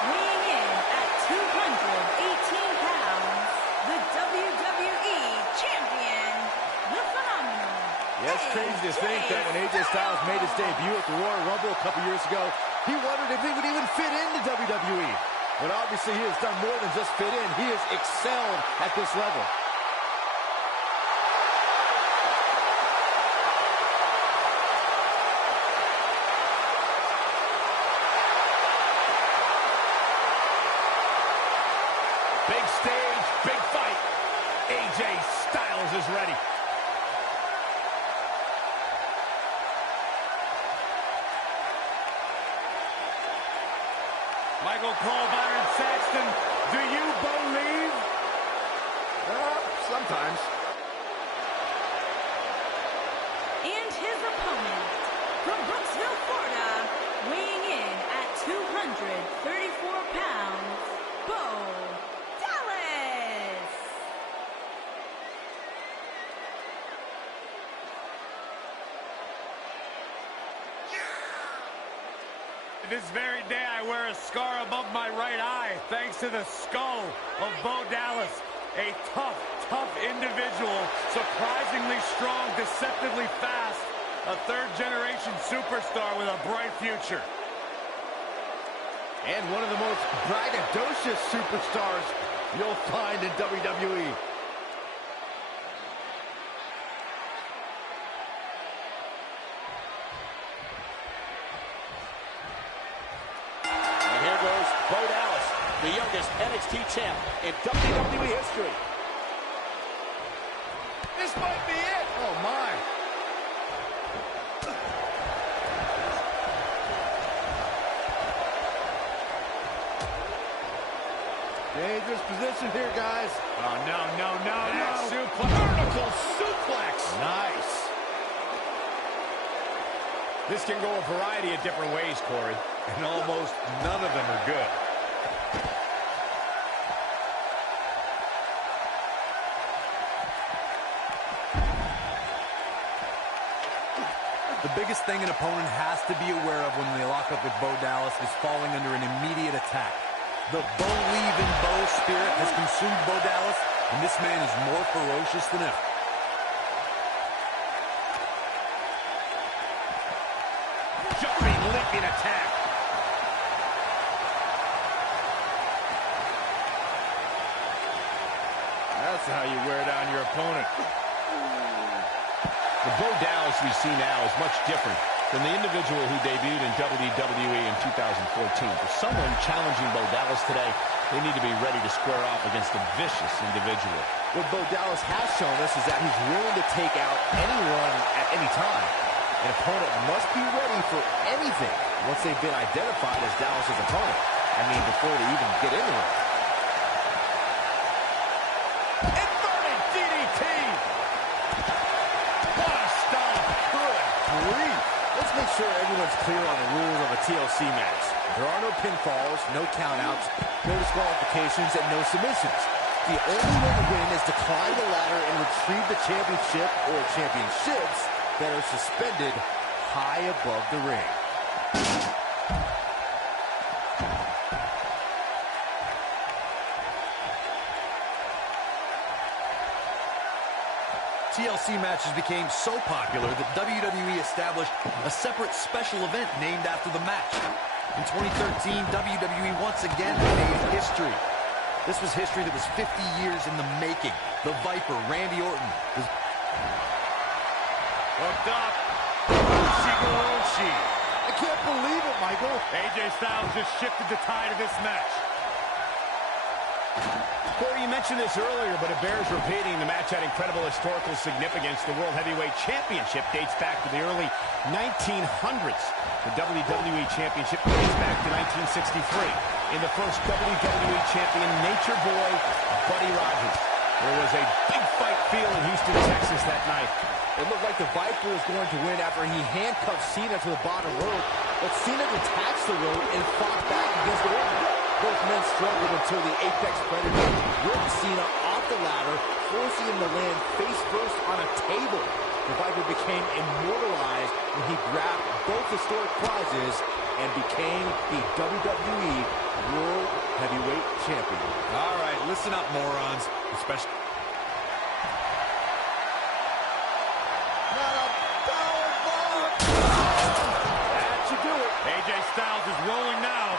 weighing in at 218 pounds, the WWE Champion, the phenomenal. Yeah, it's crazy to think that when AJ Styles made his debut at the Royal Rumble a couple years ago, he wondered if he would even fit into WWE. But obviously he has done more than just fit in. He has excelled at this level. Big stage, big fight. AJ Styles is ready. Michael Cole, Byron Saxton, do you believe? Sometimes. And his opponent, from Brooksville, Florida, weighing in at 234 pounds, Bo Dallas. This very day I wear a scar above my right eye thanks to the skull of Bo Dallas. A tough individual, surprisingly strong, deceptively fast, a third-generation superstar with a bright future. And one of the most braggadocious superstars you'll find in WWE. And here goes Bo Dallas, the youngest NXT champ in WWE history. This might be it. Oh, my. Dangerous position here, guys. Oh, no. Vertical suplex. Nice. This can go a variety of different ways, Corey. And almost none of them are good. The biggest thing an opponent has to be aware of when they lock up with Bo Dallas is falling under an immediate attack. The believe in Bo spirit has consumed Bo Dallas, and this man is more ferocious than ever. Jumping, leaping attack. That's how you wear down your opponent. The Bo Dallas we see now is much different from the individual who debuted in WWE in 2014. For someone challenging Bo Dallas today, they need to be ready to square off against a vicious individual. What Bo Dallas has shown us is that he's willing to take out anyone at any time. An opponent must be ready for anything once they've been identified as Dallas's opponent. I mean, before they even get into it. Inverted DDT. What a stomp. Good grief. Let's make sure everyone's clear on the rules of a TLC match. There are no pinfalls, no countouts, no disqualifications, and no submissions. The only way to win is to climb the ladder and retrieve the championship or championships that are suspended high above the ring. TLC matches became so popular that WWE established a separate special event named after the match. In 2013, WWE once again made history. This was history that was 50 years in the making. The Viper, Randy Orton, was Hooked up. Uchi. I can't believe it, Michael. AJ Styles just shifted the tide of this match. Corey, you mentioned this earlier, but it bears repeating. The match had incredible historical significance. The World Heavyweight Championship dates back to the early 1900s. The WWE Championship dates back to 1963. In the first WWE Champion, Nature Boy, Buddy Rogers. There was a big fight feel in Houston, Texas that night. It looked like the Viper was going to win after he handcuffed Cena to the bottom rope, but Cena detached the rope and fought back against the ring. Both men struggled until the Apex Predator ripped Cena off the ladder, forcing him to land face first on a table. The Viper became immortalized when he grabbed both historic prizes and became the WWE World Heavyweight Champion. All right, listen up, morons. Especially... That should do it. AJ Styles is rolling now.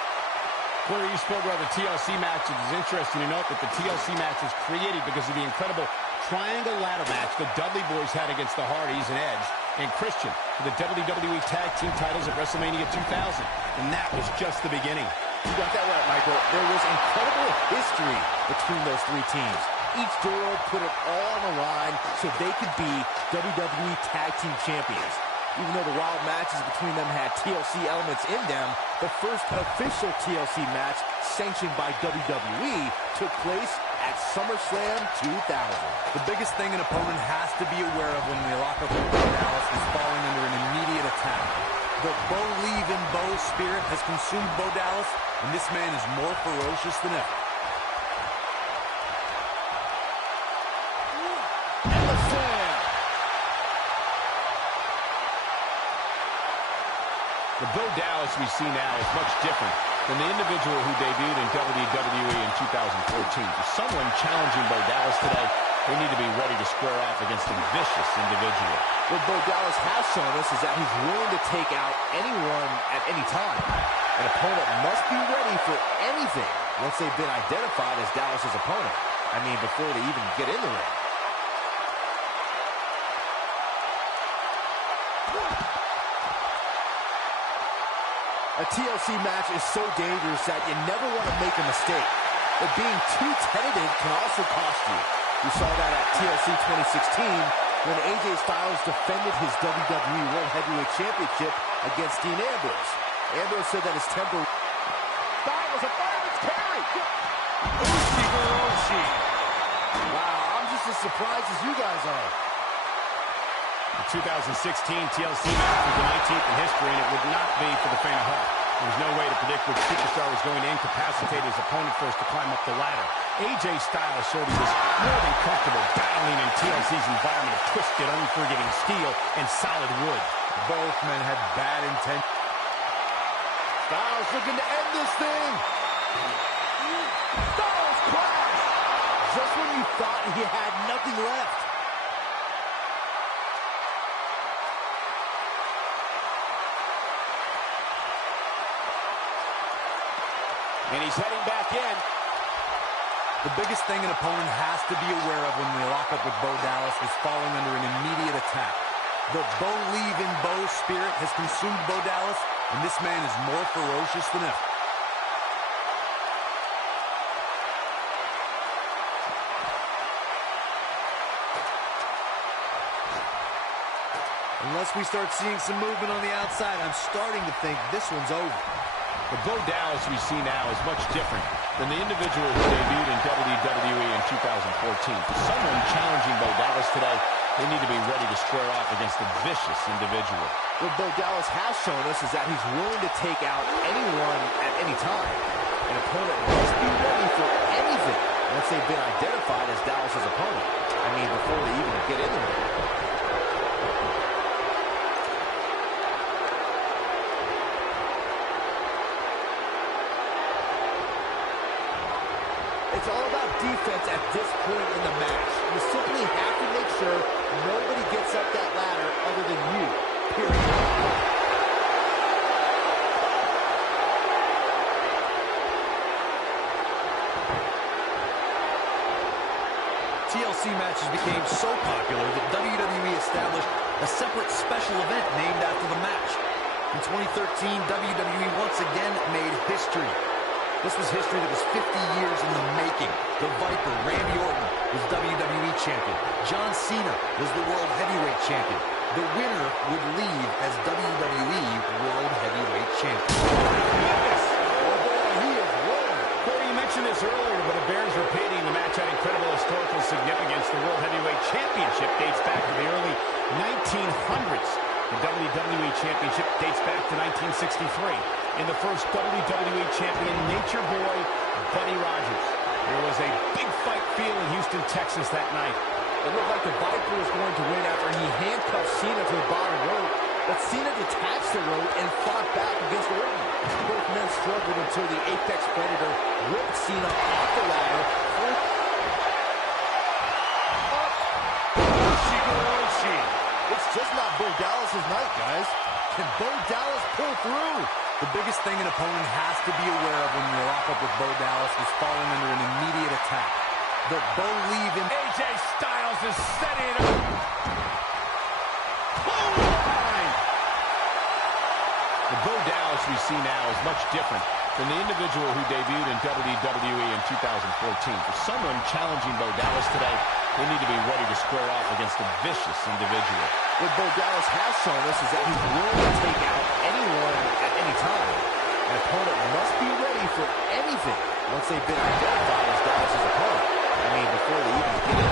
Corey, you spoke about the TLC match. It is interesting to note that the TLC match was created because of the incredible triangle ladder match the Dudley Boys had against the Hardys and Edge and Christian for the WWE Tag Team titles at WrestleMania 2000. And that was just the beginning. You got that right, Michael. There was incredible history between those three teams. Each duo put it all on the line so they could be WWE Tag Team Champions. Even though the wild matches between them had TLC elements in them, the first official TLC match sanctioned by WWE took place at SummerSlam 2000. The biggest thing an opponent has to be aware of when they lock up with Bo Dallas is falling under an immediate attack. The Bo Leave in Bo spirit has consumed Bo Dallas, and this man is more ferocious than ever. The Bo Dallas we see now is much different than the individual who debuted in WWE in 2014. For someone challenging Bo Dallas today, they need to be ready to square off against a vicious individual. What Bo Dallas has shown us is that he's willing to take out anyone at any time. An opponent must be ready for anything once they've been identified as Dallas's opponent. I mean, before they even get in the ring. A TLC match is so dangerous that you never want to make a mistake. But being too tentative can also cost you. We saw that at TLC 2016 when AJ Styles defended his WWE World Heavyweight Championship against Dean Ambrose. Ambrose said that his temper... Styles, a fireman's carry! Wow, I'm just as surprised as you guys are. The 2016 TLC match was the 19th in history, and it would not be for the faint of heart. There was no way to predict which superstar was going to incapacitate his opponent first to climb up the ladder. AJ Styles showed he was more than comfortable battling in TLC's environment of twisted, unforgiving steel and solid wood. Both men had bad intent. Styles looking to end this thing. Styles crashed just when you thought he had nothing left. And he's heading back in. The biggest thing an opponent has to be aware of when they lock up with Bo Dallas is falling under an immediate attack. The Bo Leave in Bo spirit has consumed Bo Dallas, and this man is more ferocious than ever. Unless we start seeing some movement on the outside, I'm starting to think this one's over. The Bo Dallas we see now is much different than the individual who debuted in WWE in 2014. For someone challenging Bo Dallas today, they need to be ready to square off against a vicious individual. What Bo Dallas has shown us is that he's willing to take out anyone at any time. An opponent must be ready for anything once they've been identified as Dallas's opponent. I mean, before they even get in the ring. It's all about defense at this point in the match. You simply have to make sure nobody gets up that ladder other than you, period. TLC matches became so popular that WWE established a separate special event named after the match. In 2013, WWE once again made history. This was history that was 50 years in the making. The Viper, Randy Orton, was WWE Champion. John Cena was the World Heavyweight Champion. The winner would leave as WWE World Heavyweight Champion. Corey, you mentioned this earlier, but it bears repeating. The match had incredible historical significance. The World Heavyweight Championship dates back to the early 1900s. The WWE Championship dates back to 1963. And the first WWE Champion, Nature Boy, Buddy Rogers. There was a big fight feel in Houston, Texas that night. It looked like the Viper was going to win after he handcuffed Cena to the bottom rope, but Cena detached the rope and fought back against Orton. Both men struggled until the Apex Predator whipped Cena off the ladder. It's just not Bo Dallas's night, guys. Can Bo Dallas pull through? The biggest thing an opponent has to be aware of when you lock up with Bo Dallas is falling under an immediate attack. The Bo leave him. AJ Styles is setting it up. The Bo Dallas we see now is much different than the individual who debuted in WWE in 2014. For someone challenging Bo Dallas today, they need to be ready to square off against a vicious individual. What Bo Dallas has shown us is that he's willing to take out anyone at any time. An opponent must be ready for anything once they've been identified as Dallas' opponent. I mean, before they even get it.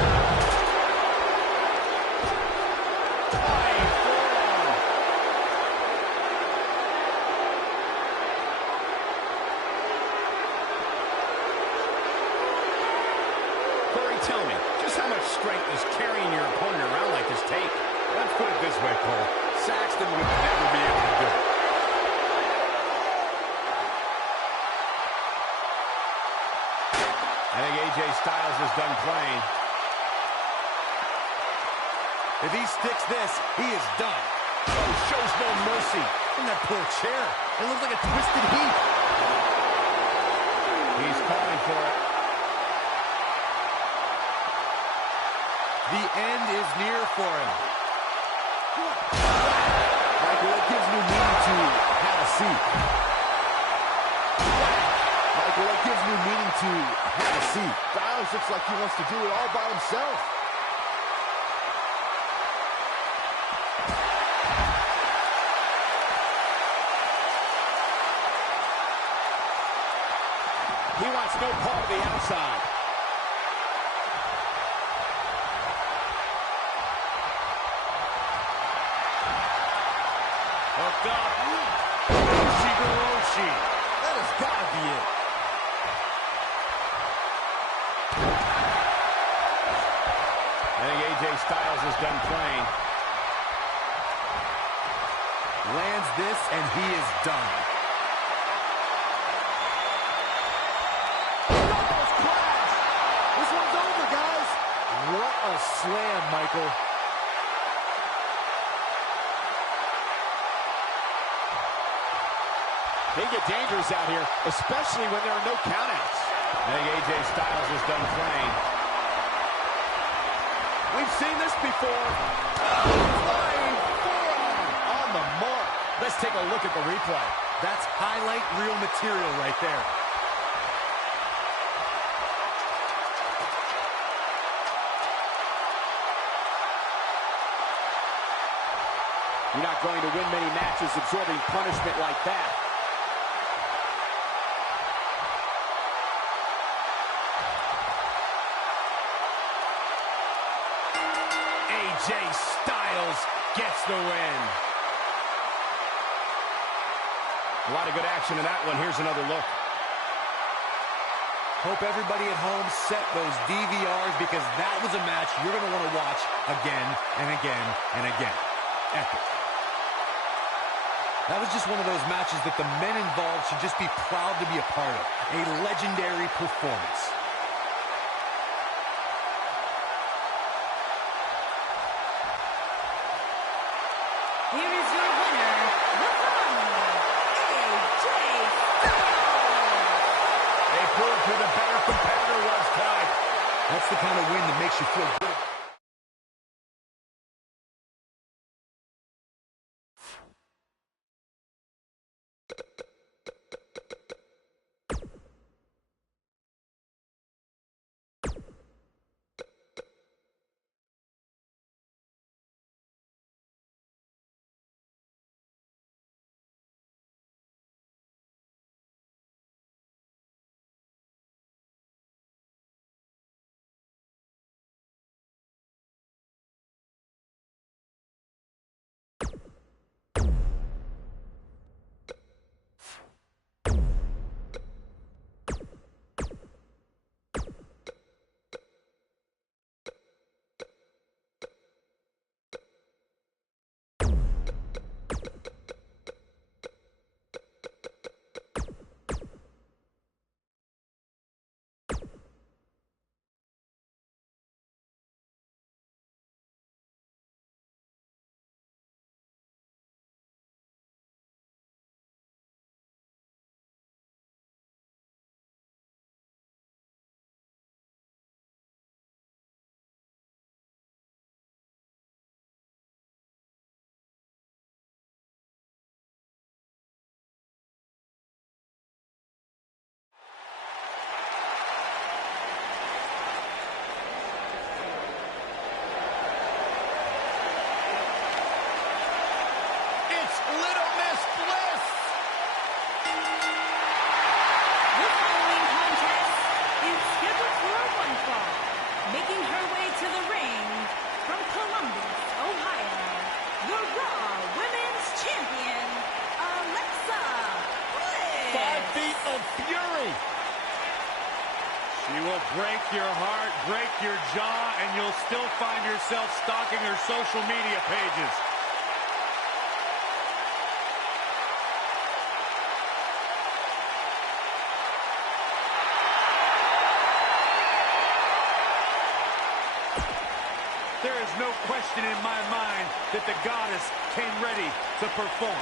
Corey, tell me, just how much strength does carrying your opponent around like this take? Let's put it this way, Cole. Saxton would never be able to do it. I think AJ Styles is done playing. If he sticks this, he is done. Oh, shows no mercy. In that poor chair. It looks like a twisted heap. He's calling for it. The end is near for him. Michael, it gives new meaning to have a seat. Michael, it gives new meaning to have a seat. Styles looks like he wants to do it all by himself. He wants no part of the outside. Hooked up. Ushigoroshi. That has got to be it. I think AJ Styles is done playing. Lands this, and he is done. This one's over, guys. What a slam, Michael. They get dangerous out here, especially when there are no countouts. I think AJ Styles is done playing. We've seen this before. Flying forearm on the mark. Let's take a look at the replay. That's highlight reel material right there. You're not going to win many matches absorbing punishment like that. AJ Styles gets the win. A lot of good action in that one. Here's another look. Hope everybody at home set those DVRs because that was a match you're going to want to watch again and again and again. Epic. That was just one of those matches that the men involved should just be proud to be a part of. A legendary performance. Here is your winner, the phenomenal AJ Styles. They proved who the better competitor was tonight. That's the kind of win that makes you feel good. feet of fury. She will break your heart, break your jaw, and you'll still find yourself stalking her social media pages. There is no question in my mind that the goddess came ready to perform.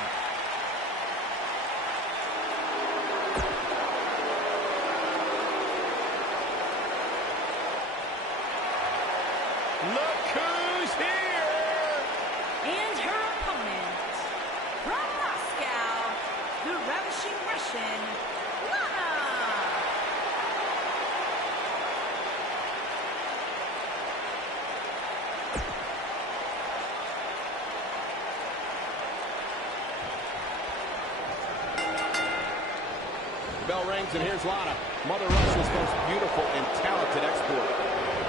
Look who's here! And her opponent, from Moscow, the ravishing Russian, Lana. Bell rings, and here's Lana, Mother Russia's most beautiful and talented export.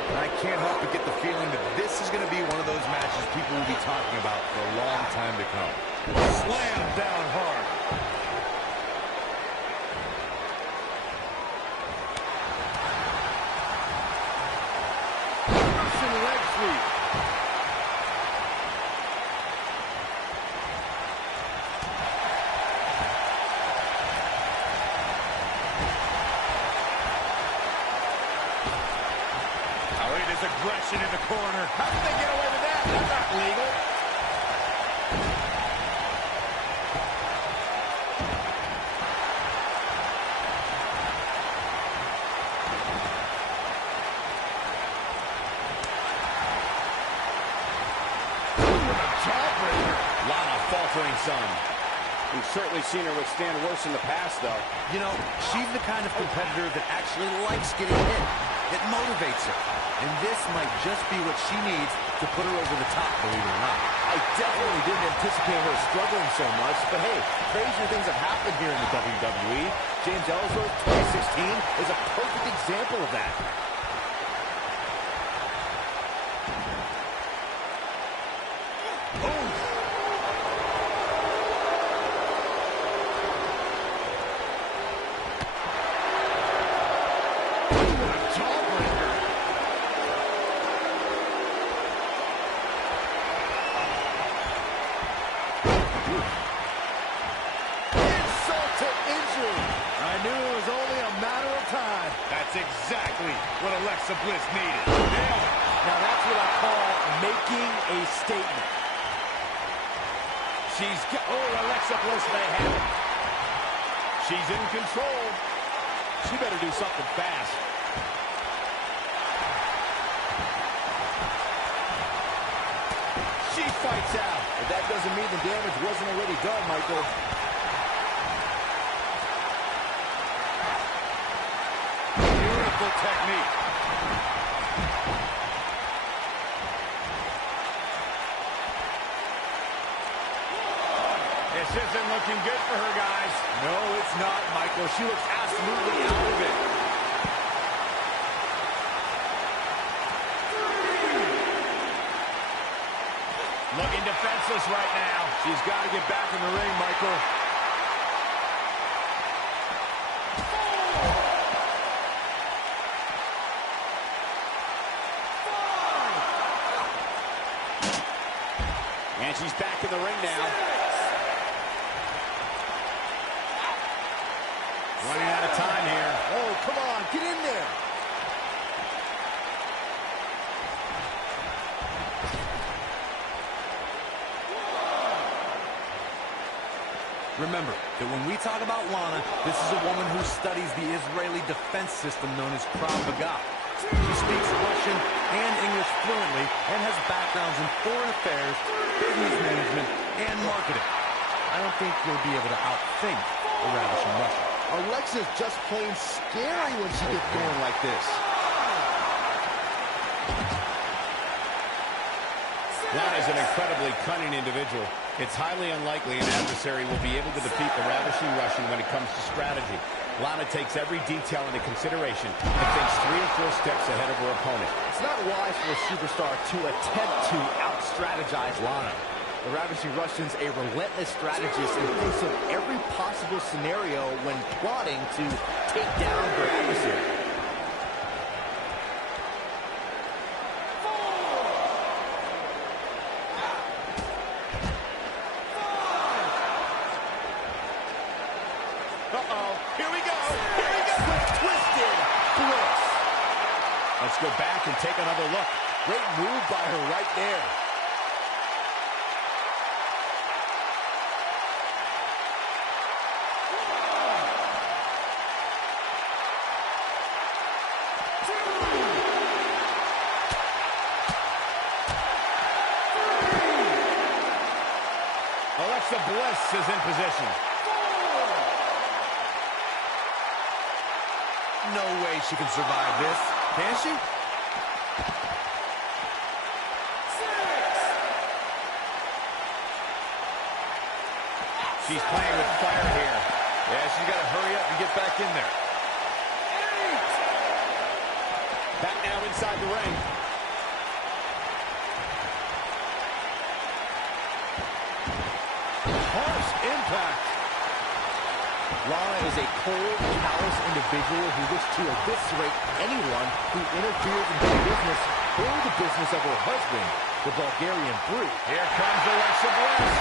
And I can't help but get the feeling that this is going to be one of those matches people will be talking about for a long time to come. Slam down hard. Russian leg sweep. Aggression in the corner. How did they get away with that? That's not legal. Jawbreaker. Lana faltering some. We've certainly seen her withstand worse in the past, though. You know, she's the kind of competitor that actually likes getting hit. It motivates her. And this might just be what she needs to put her over the top, believe it or not. I definitely didn't anticipate her struggling so much, but hey, crazier things have happened here in the WWE. James Ellsworth 2016 is a perfect example of that. Exactly what Alexa Bliss needed. Now that's what I call making a statement. Alexa Bliss may have it. She's in control. She better do something fast. She fights out. But that doesn't mean the damage wasn't already done, Michael. Technique. This isn't looking good for her, guys. No, it's not, Michael. She looks absolutely out of it. Looking defenseless right now. She's got to get back in the ring, Michael. And she's back in the ring now. Running out of time here. Oh, come on, get in there. Remember that when we talk about Lana, this is a woman who studies the Israeli defense system known as Krav Maga. She speaks Russian and English fluently and has backgrounds in foreign affairs, business management, and marketing. I don't think you'll be able to outthink a ravishing Russian. Alexa's just plain scary when she gets going like this. Lana's an incredibly cunning individual. It's highly unlikely an adversary will be able to defeat the ravishing Russian when it comes to strategy. Lana takes every detail into consideration and thinks 3 or 4 steps ahead of her opponent. It's not wise for a superstar to attempt to out-strategize Lana. The Ravishing Russian's a relentless strategist and thinks of every possible scenario when plotting to take down their adversary. Here we go. Twisted bliss. Let's go back and take another look. Great move by her right there. Alexa Bliss is in position. No way she can survive this. Can she? She's playing with fire here. Yeah, she's got to hurry up and get back in there. Back now inside the ring. Harsh impact. Lana is a cold, callous individual who looks to eviscerate anyone who interferes in her business or the business of her husband, the Bulgarian Brute. Here comes Alexa Bliss.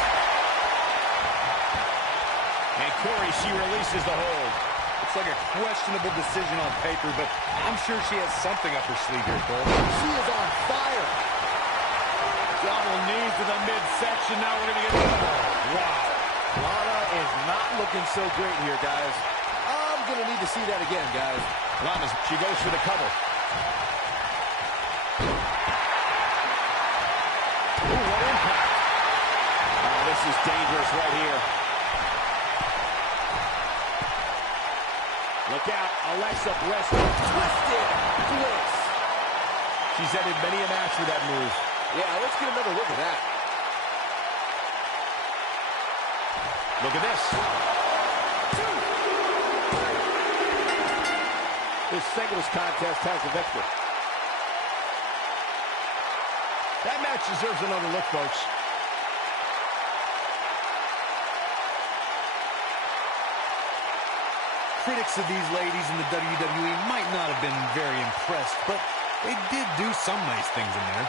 And Corey, she releases the hold. It's like a questionable decision on paper, but I'm sure she has something up her sleeve here, Cole. She is on fire. Double knees to the midsection. Now we're going to get... Oh, wow. Lana is not looking so great here, guys. I'm going to need to see that again, guys. She goes for the cover. Ooh, what impact. Oh, this is dangerous right here. Look out, Alexa Bliss. Twisted bliss. She's ended many a match with that move. Yeah, let's get another look at that. Look at this. This singles contest has a victor. That match deserves another look, folks. Critics of these ladies in the WWE might not have been very impressed, but they did do some nice things in there.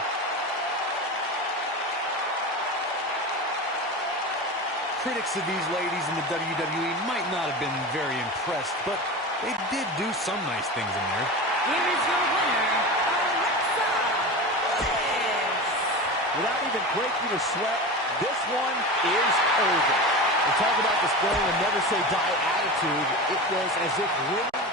Critics of these ladies in the WWE might not have been very impressed, but they did do some nice things in there. Here is your winner, Alexa Bliss. Without even breaking a sweat, this one is over. And talk about displaying a never-say-die attitude. It was as if winning